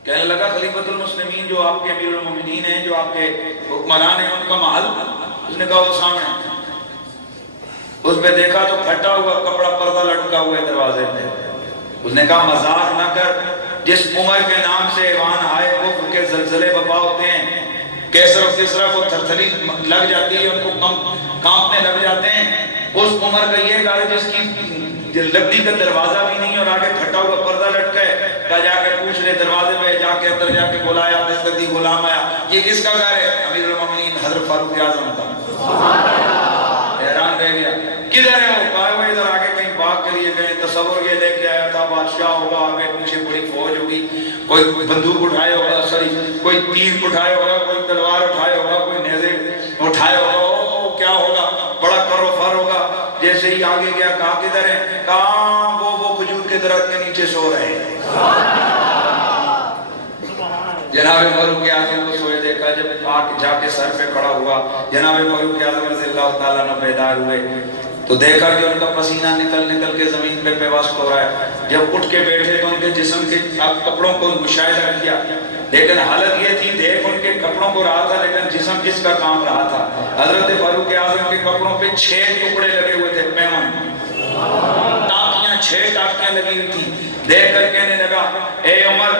کہنے لگا خلیفۃ المسلمین جو آپ کے امیر المومنین ہیں، جو آپ کے حکمران ہیں، ان کا محل؟ اس نے کہا وہ سامنے. اس پہ دیکھا تو پھٹا ہوا کپڑا پردہ لٹکا ہوا ہے دروازے پہ. اس نے کہا مذاق نہ کر، جس عمر کے نام سے ایوان آئے کفر کے زلزلے بپا ہوتے ہیں، کیسر و کسرا کو تھرتھری لگ جاتی ہے، ان کو کانپنے لگ جاتے ہیں، اس عمر کا یہ گھر جس کی لکڑی کا دروازہ بھی نہیں اور آگے پھٹا ہوا پردہ لٹکا ہے، کہا جا کے پوچھ لے دروازے پہ جا کے اندر جا کے بلایا دستگی غلام آیا، یہ کس کا گھر ہے؟ امیر المومنین حضرت فاروق اعظم کا۔ حیران رہ گیا کدھر ہے وہ؟ کہا وہ ادھر آگے کہیں باغ کے لیے گئے، تصور یہ لے کے آیا تھا بادشاہ ہوگا، آگے پیچھے بڑی فوج ہوگی، کوئی بندوق اٹھائے ہوگا، کوئی تیر اٹھائے ہوگا، کوئی تلوار اٹھائے ہوگا، کوئی نیزے اٹھائے ہوگا، کیا ہوگا؟ بڑا کر و فر ہوگا۔ جیسے ہی آگے گیا کہا کدھر ہے؟ کہا وہ کھجور کے درخت کے نیچے سو رہے ہیں۔ جناب فاروق اعظم کو سوئے دیکھا، جب جا کے سر پہ کھڑا ہوا، جناب فاروق اعظم رضی اللہ تعالیٰ عنہ بیدار ہوئے تو دیکھا کہ ان کا پسینہ نکل کے زمین پہ پیوست ہو رہا ہے۔ جب اٹھ کے بیٹھے تو ان کے جسم کے کپڑوں کو مشاہدہ کیا، لیکن حالت یہ تھی دیکھ ان کے کپڑوں کو رہا تھا لیکن جسم کس کا کام رہا تھا؟ حضرت فاروق اعظم کے کپڑوں پہ 6 ٹکڑے لگے ہوئے تھے، پیمن، ٹاکیاں 6 ٹاکیاں لگی ہوئی تھی۔ دیکھ کر کہنے لگا اے عمر،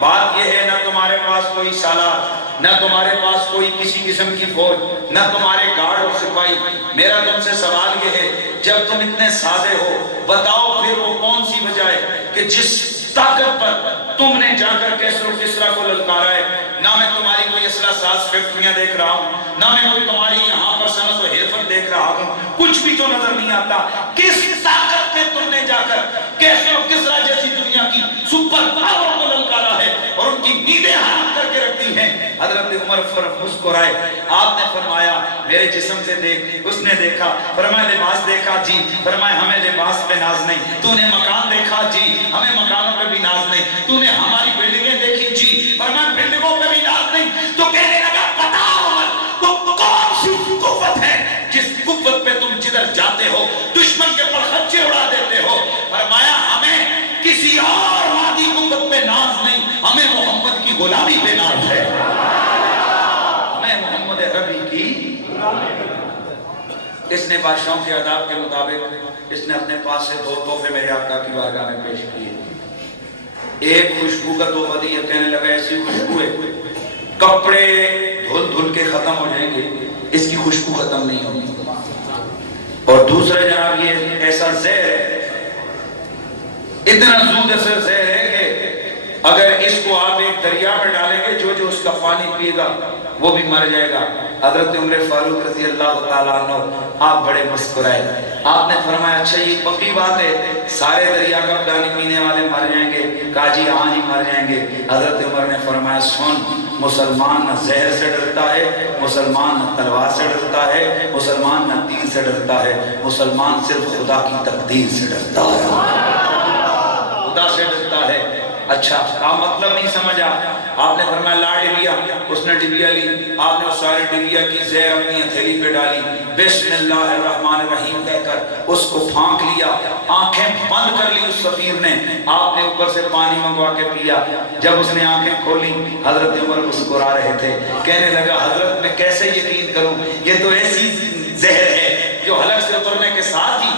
بات یہ ہے نہ تمہارے پاس کوئی سالار، نہ تمہارے پاس کوئی کسی قسم کی فوج، نہ تمہارے گارڈ اور سپاہی، میرا تم سے سوال یہ ہے جب تم اتنے سادے ہو بتاؤ پھر وہ کون سی وجہ ہے کہ جس طاقت پر تم نے جا کر کیسر و کسرا کو للکارا ہے؟ نہ میں تمہاری کوئی اسلحہ ساز فیکٹریاں دیکھ رہا ہوں، نہ میں کوئی تمہاری یہاں پر صنعت و حرفت دیکھ رہا ہوں، کچھ بھی تو نظر نہیں آتا۔ کس طاقت نے تم نے جا کر کیسر و کسرا جیسی دنیا کی سپر پاور کو للکارا ہے اور ان کی نیندیں حرام کر کے رکھتی ہیں؟ حضرت عمر مسکرائے، آپ نے فرمایا میرے جسم سے دیکھ، اس نے دیکھا، فرمایا لباس دیکھا جی، فرمایا ہمیں لباس پہ ناز نہیں، تو نے مکان دیکھا جی، ہمیں مکانوں پہ بھی ناز نہیں، تو نے ہماری بلڈنگیں دیکھی جی، فرمایا بلڈنگوں پہ بھی ناز نہیں، تو کہنے لگا بتاؤ تو کون سی قوت ہے جس قوت پہ تم جدھر جاتے ہو دشمن کے پرخچے اڑا دیتے ہو؟ فرمایا ہمیں کسی اور مادی قوت پہ ناز نہیں، ہمیں محمد کی غلامی پہ ناز ہے، ہمیں محمد عربی کی۔ اس نے بادشاہوں کے آداب کے مطابق اس نے اپنے پاس سے 2 تحفے میرے آقا کی بارگاہ میں پیش کیے۔ ایک خوشبو کا تحفہ دیا، کہنے لگا ایسی خوشبو ہے کپڑے دھل کے ختم ہو جائیں گے، اس کی خوشبو ختم نہیں ہوگی۔ اور دوسرا جناب یہ ایسا زہر ہے، اتنا زود اثر زہر ہے کہ اگر اس کو آپ ایک دریا میں ڈالیں گے جو اس کا پانی پیے گا وہ بھی مر جائے گا۔ حضرت عمر فاروق رضی اللہ تعالیٰ عنہ آپ بڑے مسکرائے، آپ نے فرمایا اچھا یہ پکی بات ہے سارے دریا کا پانی پینے والے مر جائیں گے؟ کہا جی ہاں جی مر جائیں گے۔ حضرت عمر نے فرمایا سن، مسلمان نہ زہر سے ڈرتا ہے، مسلمان نہ تلوار سے ڈرتا ہے، مسلمان نہ تیر سے ڈرتا ہے، مسلمان صرف خدا کی تقدیر سے ڈرتا ہے، خدا سے ڈرتا ہے۔ اچھا آپ مطلب نہیں سمجھا؟ آپ نے فرمایا لا ڈبیا، اس نے ڈبیا لی، آپ نے اس سارے ڈبیا کی زہر اپنی ہتھیلی پہ ڈالی، بسم اللہ الرحمن الرحیم کہہ کر اس کو پھانک لیا، آنکھیں بند کر لی اس سفیر نے، آپ نے اوپر سے پانی منگوا کے پیا۔ جب اس نے آنکھیں کھولی حضرت عمر مسکرا رہے تھے، کہنے لگا حضرت میں کیسے یقین کروں، یہ تو ایسی زہر ہے جو حلق سے اترنے کے ساتھ ہی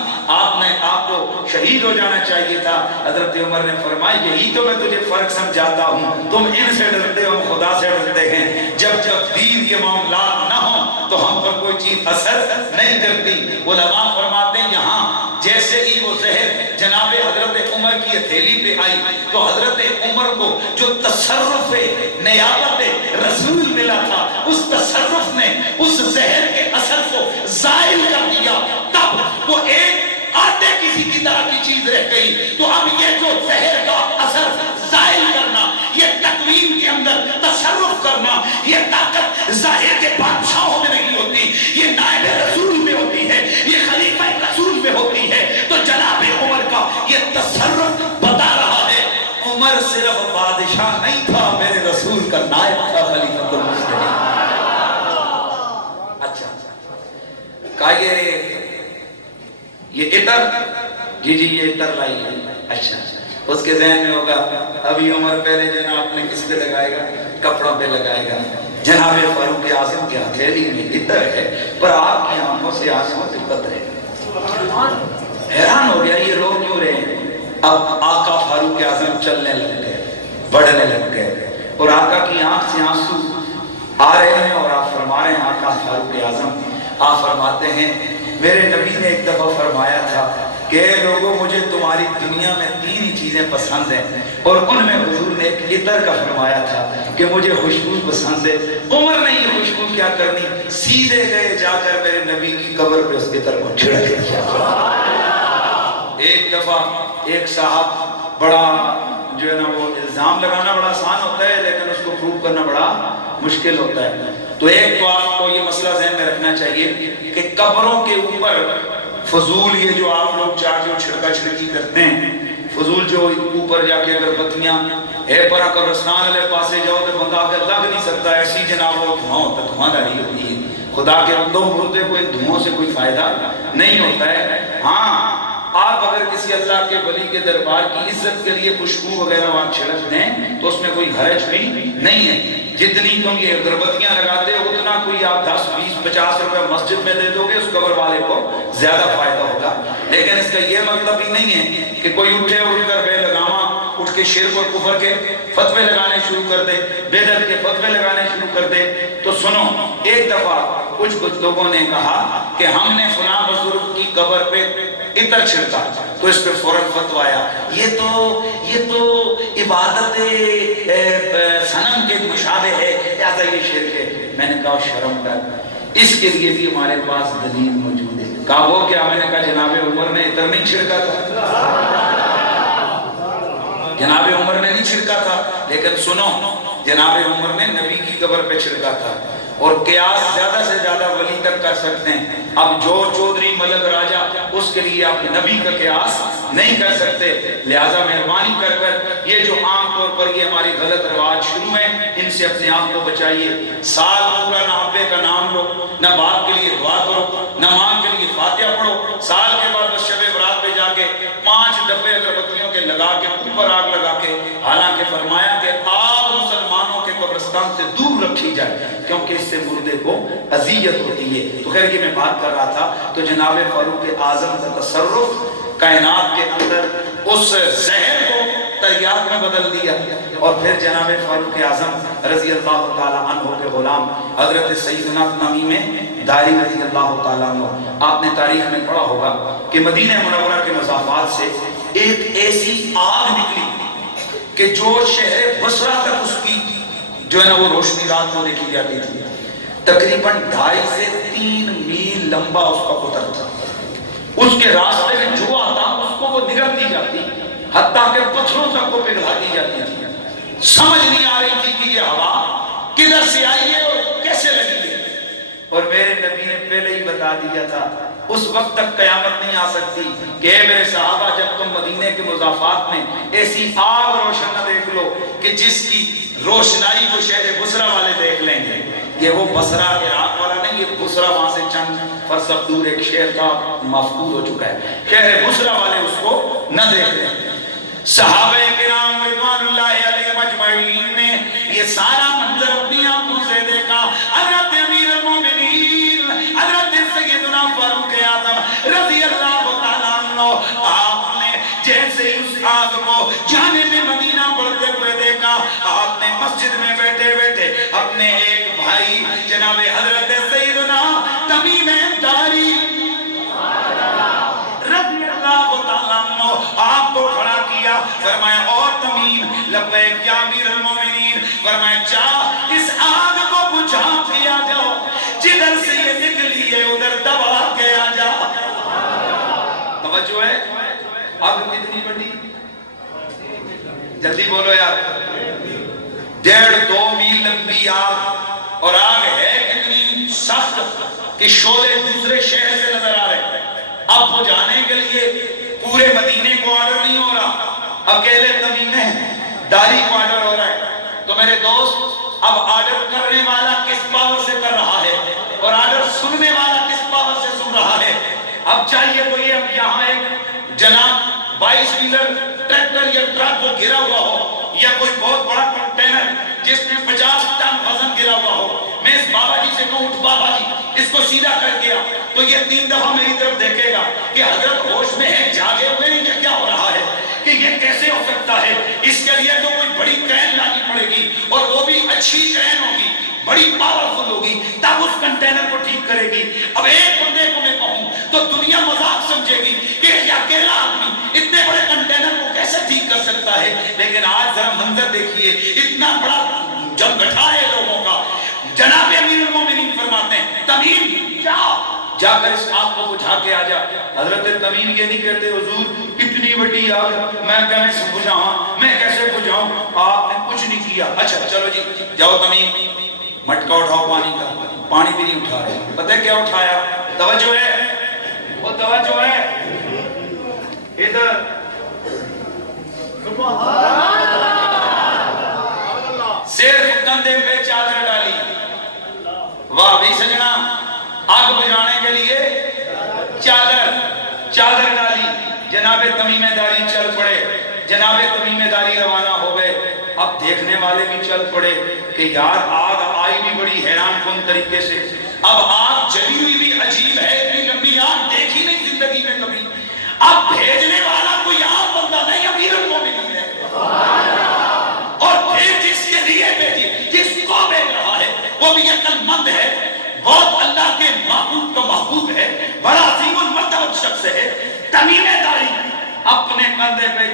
آپ کو شہید ہو جانا چاہیے تھا۔ حضرت عمر نے فرمایا یہی تو میں تجھے فرق سمجھاتا ہوں، تم ان سے ڈرتے ہو، خدا سے ڈرتے ہیں۔ جب دین کے معاملات نہ ہوں تو ہم پر کوئی چیز اثر نہیں کرتی۔ علماء فرماتے ہیں یہاں جیسے ہی وہ زہر جناب حضرت عمر کی ہتھیلی پہ آئی تو حضرت عمر کو جو تصرف نیابت رسول ملا تھا اس تصرف نے اس زہر کے اثر کو زائل کر دیا، تب وہ ایک آٹے کسی کی طرح کی چیز رہ گئی۔ تو اب یہ جو زہر کا اثر زائل کرنا، یہ تقویم کے اندر تصرف کرنا، یہ طاقت ظاہر کے بادشاہوں میں نہیں ہوتی، یہ نائب رسول میں ہوتی ہے، یہ خلیفہ رسول میں ہوتی ہے۔ تو جناب عمر کا یہ تصرف بتا رہا ہے عمر صرف بادشاہ نہیں تھا، میرے رسول کا نائب تھا، خلیفۃ المسلمین۔ اچھا کہا یہ عطر، جی یہ عطر لائی ہے۔ اچھا اس کے ذہن میں ہوگا ابھی عمر پہلے جناب نے کس پہ لگائے گا؟ کپڑوں پہ لگائے گا۔ جناب فاروق اعظم کی ہتھیلی میں عطر ہے پر آپ کی آنکھوں سے آنسوں سے قطرے۔ حیران ہو گیا یہ رو کیوں رہے ہیں؟ اب آقا فاروق اعظم چلنے لگ گئے، بڑھنے لگ گئے اور آقا کی آنکھ سے آنسو آ رہے ہیں اور آپ فرما رہے ہیں آقا فاروق اعظم آپ فرماتے ہیں میرے نبی نے ایک دفعہ فرمایا تھا کہ اے لوگوں مجھے تمہاری دنیا میں 3 ہی چیزیں پسند ہیں اور ان میں حضور نے ایک عطر کا فرمایا تھا کہ مجھے خوشبو پسند ہے. عمر نے یہ خوشبو کیا کرنی سیدھے گئے جا کر میرے نبی کی قبر پہ اس عطر کو چھڑک دیا. ایک دفعہ ایک صاحب بڑا جو ہے نا وہ الزام لگانا بڑا آسان ہوتا ہے لیکن اس کو پروو کرنا بڑا مشکل ہوتا ہے. تو ایک تو آپ کو یہ مسئلہ ذہن میں رکھنا چاہیے کہ قبروں کے اوپر فضول یہ جو آپ لوگ جا کے چھڑکا چھڑکی کرتے ہیں فضول جو اوپر جا کے اگر بتیاں اے پرا قبرستان والے پاسے جاؤ تو بندہ آگے لگ نہیں سکتا ایسی جناب وہ دھواں ہوتا ہے دھواں داری ہوتی ہے. خدا کے بندوں مردے کو ان دھوؤں سے کوئی فائدہ نہیں ہوتا ہے. ہاں آپ اگر کسی اللہ کے ولی کے دربار کی عزت کے لیے خوشبو وغیرہ وہاں چھڑک دیں تو اس میں کوئی حرج بھی نہیں ہے. جتنی تم یہ اگربتیاں لگاتے ہو اتنا کوئی آپ 10 20 50 روپے مسجد میں دے دو گے اس قبر والے کو زیادہ فائدہ ہوگا. لیکن اس کا یہ مطلب ہی نہیں ہے کہ کوئی اٹھے اٹھ کر بے لگاما اٹھ کے شرک اور کفر کے فتوے لگانے شروع کر دے بدعت کے فتوے لگانے شروع کر دے. تو سنو ایک دفعہ کچھ لوگوں نے کہا کہ ہم نے فلاں بزرگ کی قبر پہ عطر چھڑکا تو اس پہ فوراً فتویٰ آیا یہ تو عبادت صنم کے مشابہ ہے لہذا یہ شرک ہے. میں نے کہا شرم کر اس کے لیے بھی ہمارے پاس دلیل موجود ہے. کہا وہ کیا؟ میں نے کہا جناب عمر نے عطر نہیں چھڑکا تھا جناب عمر نے نہیں چھڑکا تھا لیکن سنو جناب عمر نے نبی کی قبر پہ چھڑکا تھا. اور قیاس زیادہ سے زیادہ ولی تک کر سکتے ہیں. اب جو چودھری ملک راجہ اس کے لیے آپ نبی کا قیاس نہیں کر سکتے. لہٰذا مہربانی کر کر یہ جو عام طور پر یہ ہماری غلط رواج شروع ہیں ان سے اپنے آپ کو بچائیے. سال پورا نہ ابے کا نام لو نہ باپ کے لیے دعا کرو نہ ماں کے لیے فاتحہ پڑھو. سال کے بعد بس شب برات پہ جا کے 5 ڈبے اگربتیوں کے لگا کے اوپر آگ لگا کے حالانکہ فرمایا کہ آگ مسلمانوں کے قبرستان سے دور رکھی جائے کیونکہ اس سے مردے کو اذیت ہوتی ہے. تو خیر یہ میں بات کر رہا تھا تو جناب فاروق اعظم کا تصرف کائنات کے اندر اس زہر کو تریاق میں بدل دیا. اور پھر جناب فاروق اعظم رضی اللہ تعالی عنہ کے غلام حضرت سیدنا تمیم داری رضی اللہ تعالیٰ عنہ آپ نے تاریخ میں پڑھا ہوگا کہ مدینہ منورہ کے مضافات سے ایک ایسی آگ نکلی کہ جو شہر بصرہ تک اس کی جو ہے نا وہ روشنی رات کو دیکھی جاتی تھی. تقریباً 2.5 سے 3 میل لمبا اس کا قطر تھا. اس کے راستے میں جو آتا اس کو وہ نگلتی جاتی حتیٰ کہ پتھروں تک کو پگھلاتی جاتی تھی. سمجھ نہیں آ رہی تھی کہ یہ ہوا کدھر سے آئی ہے اور کیسے لگی ہے. اور میرے نبی نے پہلے ہی بتا دیا تھا اس وقت تک قیامت نہیں آ سکتی کہ میرے صحابہ جب تم مدینے کے مضافات میں ایسی آگ روشن نہ دیکھ لو کہ جس کی روشنائی کو شہر بصرہ والے دیکھ لیں گے. یہ وہ بصرہ عراق والا نہیں یہ بصرہ وہاں سے چند فرسخ دور ایک شہر تھا مفقود ہو چکا ہے. شہر بصرہ والے اس کو نہ دیکھ لیں. صحابہ کرام رضوان اللہ علیہ مجمعین نے یہ سارا منظر اپنی آنکھوں سے دیکھا. حضرت امیر المومنین حضرت سیدنا فاروق اعظم رضی اللہ تعالیٰ عنہ آپ نے جیسے اس آگ کو جانب مدینہ بڑھتے ہوئے دیکھا آپ نے مسجد میں بیٹھے بیٹھے اپنے ایک بھائی جناب حضرت سیدنا تمیم داری رضی اللہ تعالیٰ عنہ آپ کو کھڑا کیا. فرمایا اور تمیم لبیک یا امیر المومنین فرمایا چاہ اس آگ کو بجھا دیا جاؤ جدھر سے یہ نکلی ہے ادھر دبا کے آ جا. توجہ ہے آگ کتنی بڑی جلدی بولو یار 1.5-2 میل لمبی آگ اور آگ ہے کتنی سخت کہ شعلے دوسرے شہر سے نظر آ رہے ہیں. اب بجھانے کے لیے پورے مدینے کو آرڈر نہیں ہو رہا اکیلے تمیم داری کو آرڈر ہو رہا ہے. تو میرے دوست اب آرڈر کرنے والا کس پاور سے کر رہا ہے اور آرڈر سننے والا کس پاور سے سن رہا ہے. اب چاہیے تو یہ اب یہاں ایک جناب 22 ویلر ٹریکٹر یا ٹرک کو گرا ہوا ہو یا کوئی بہت بڑا کنٹینر جس میں 50 ٹن وزن گرا ہوا ہو میں اس بابا جی سے کہوں اٹھ بابا جی اس کو سیدھا کر گیا تو یہ 3 دفعہ میری طرف دیکھے گا کہ حضرت ہوش میں ہے جاگے ہوئے ہیں یا کیا ہو رہا ہے کہ یہ کیسے ہو سکتا ہے. اس کے لیے تو کوئی بڑی کرین اچھی کرین ہوگی، بڑی پاورفل ہوگی، تب اس کنٹینر کو ٹھیک کرے گی۔ اب ایک بندے کو میں کہوں تو دنیا مذاق سمجھے گی کہ یہ اکیلا آدمی اتنے بڑے کنٹینر کو کیسے ٹھیک کر سکتا ہے، لیکن آج ذرا منظر دیکھیے، اتنا بڑا جمگٹھا ہے لوگوں کا۔ جناب امیر المومنین فرماتے ہیں تمیم جا کر اس آگ کو بجھا کے آ جا۔ حضرت تمیم یہ نہیں کہتے حضور اتنی بڑی آگ میں کیسے بجھاؤں، میں کیسے بجھاؤں، آپ نے کچھ نہیں کیا۔ اچھا چلو جی جاؤ تمیم مٹکا اٹھاؤ پانی کا، پانی بھی نہیں اٹھا رہے، پتہ ہے کیا اٹھایا؟ توجہ ہے، وہ توجہ ہے ادھر، صرف کندھے پہ چادر ڈالی۔ واہ بھی سجنا، آگ بجھانے کے لیے چادر ڈالی۔ جناب تمیم داری چل پڑے، جناب تمیم داری روانہ ہو گئے۔ اب دیکھنے والے بھی چل پڑے کہ یار آگ آئی بھی بڑی حیران کن طریقے سے، اب آگ جلی ہوئی بھی عجیب ہے، اتنی لمبی آگ دیکھی نہیں زندگی میں کبھی۔ اب بھیجنے والا کوئی عام بندہ نہیں، امیر المومنین ہے، اور پھر جس کے لیے بھیجی، جس کو بھیج رہا ہے وہ بھی عقل مند ہے، بہت اللہ کے محبوب کا محبوب ہے، بڑا عظیم المرتبہ شخص ہے۔ تمیم داری اپنے کندھے پہ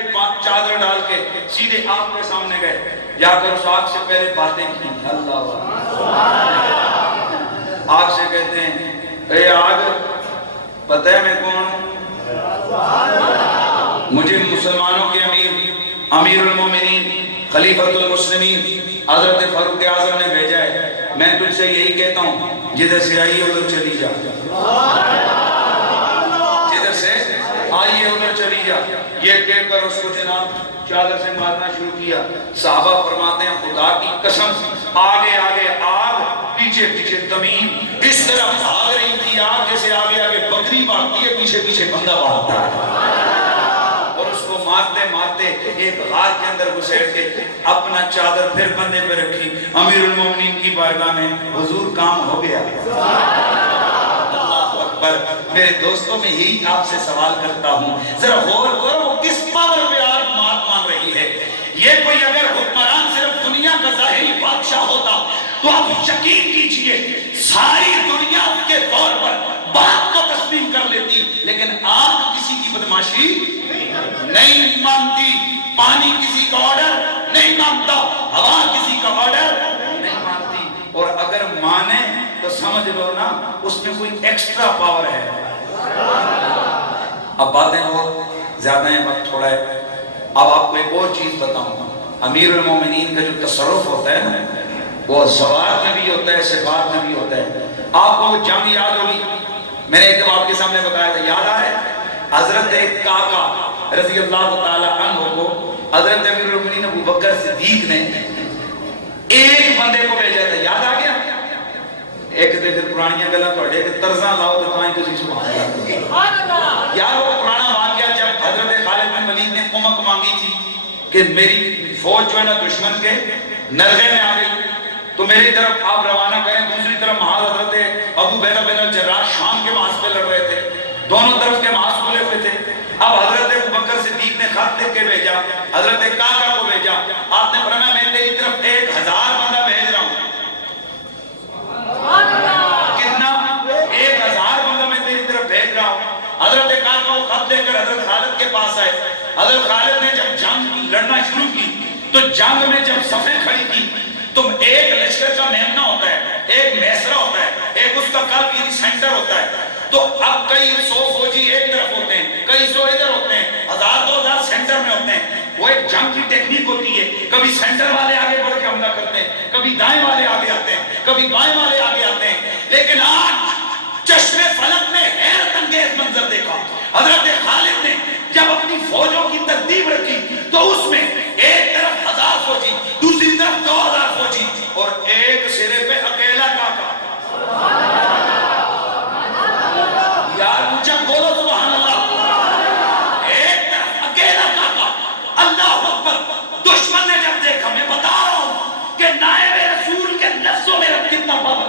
چادر ڈال کے سیدھے آگ کے سامنے گئے، جا کر اس آگ سے پہلے باتیں کی۔ اللہ آگ سے کہتے ہیں اے آگ پتہ ہے میں کون ہوں؟ مجھے مسلمانوں کے امیر المومنین خلیفۃ المسلمین حضرت فاروق اعظم نے بھیجا ہے، میں تجھ سے یہی کہتا ہوں جدھر سے آئیے ادھر چلی جا، جدھر سے آئیے ادھر چلی جا۔ یہ کہہ کر اس کو جناب چادر سے مارنا شروع کیا۔ صحابہ فرماتے ہیں خدا کی قسم آگے آگے آگ، پیچھے پیچھے تمیم، اس طرح بھاگ رہی تھی آگ جیسے آگے آگے بکری بھاگتی ہے، پیچھے پیچھے بندہ بھاگتا ہے، اور اس کو مارتے مارتے ایک غار کے اندر گھسیٹ کے اپنا چادر پھر بندے پہ رکھی۔ امیر المومنین کی بارگاہ میں حضور کام ہو گیا۔ اللہ اکبر۔ میرے دوستوں میں یہی آپ سے سوال کرتا ہوں، ذرا غور کرو وہ کس پاور پہ آگ مان رہی ہے۔ یہ کوئی اگر حکمران صرف دنیا کا ظاہری بادشاہ ہوتا تو آپ یقین کیجئے ساری دنیا کے طور پر بات کو تسلیم کر لیتی، لیکن آگ کسی کی بدماشی نہیں مانتی، پانی کسی کا آرڈر نہیں مانتا، ہوا کسی کا آرڈر نہیں مانتی، اور اگر مانے تو سمجھ لو نا اس میں کوئی ایکسٹرا پاور ہے۔ اب باتیں بہت زیادہ ہیں، وقت تھوڑا ہے، اب آپ کو ایک اور چیز بتاؤں۔ امیر المومنین کا جو تصرف ہوتا ہے نا وہ زوات میں بھی ہوتا ہے، صفات میں بھی ہوتا ہے۔ آپ کو وہ جنگ یاد ہوگی، میں نے ایک دم آپ کے سامنے بتایا تھا، یاد آئے حضرت کعکا رضی اللہ تعالی عنہ کو حضرت امیر المومنین ابو بکر صدیق نے ایک بندے کو بھیجا تھا، یاد آ گیا؟ ایک دے پھر پرانیاں گلاں توڑے کہ طرزاں لاؤ تو تمہیں کسی سبحان اللہ۔ یار وہ پرانا واقعہ جب حضرت خالد بن ولید نے کمک مانگی تھی کہ میری فوج جو ہے نا دشمن کے نرغے میں آ گئی تو میری طرف آپ روانہ کریں، دوسری طرف محاذ حضرت ابو عبیدہ بن الجراح شام کے محاذ پہ لڑ رہے تھے، دونوں طرف کے محاذ کھلے ہوئے تھے۔ اب حضرت ابو بکر صدیق نے خط لکھ کے بھیجا، حضرت کعکا کو بھیجا، آپ نے فرمایا میں تیری طرف 1000 بندہ بھیج رہا ہوں۔ کتنا؟ 1000 بندہ میں تیری طرف بھیج رہا ہوں۔ حضرت کعکا کو خط لے کر حضرت خالد کے پاس آئے۔ حضرت خالد نے جب جنگ لڑنا شروع کی تو جنگ میں جب صفیں کھڑی کی تو ایک لشکر کا میمنہ ہوتا ہے، ایک میسرہ ہوتا ہے، ایک اس کا قلب یعنی سینٹر ہوتا ہے، تو اب کئی 100 فوجی ایک طرف ہوتے ہیں، کئی 100 ادھر ہوتے ہیں، 1000-2000 سینٹر میں ہوتے ہیں۔ وہ ایک جنگ کی ٹیکنیک ہوتی ہے، کبھی سینٹر والے آگے بڑھ کے حملہ کرتے ہیں، کبھی دائیں والے آگے آتے ہیں، کبھی بائیں والے آگے آتے ہیں۔ لیکن آج چشم فلک نے حیرت انگیز منظر دیکھا، حضرت خالد نے جب اپنی فوجوں کی ترتیب رکھی تو اس میں ایک طرف 1000 فوجی، دوسری طرف 2000 فوجی، اور ایک سرے پہ اکیلا کعکا۔ یار اونچا بولو سبحان اللہ۔ ایک طرف اکیلا کعکا، اللہ اکبر۔ دشمن نے جب دیکھا، میں بتا رہا ہوں کہ نائب رسول کے لفظوں میں کتنا پاور،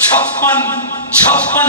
56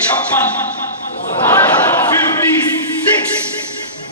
56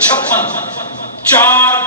56। 4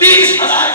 30,000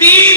3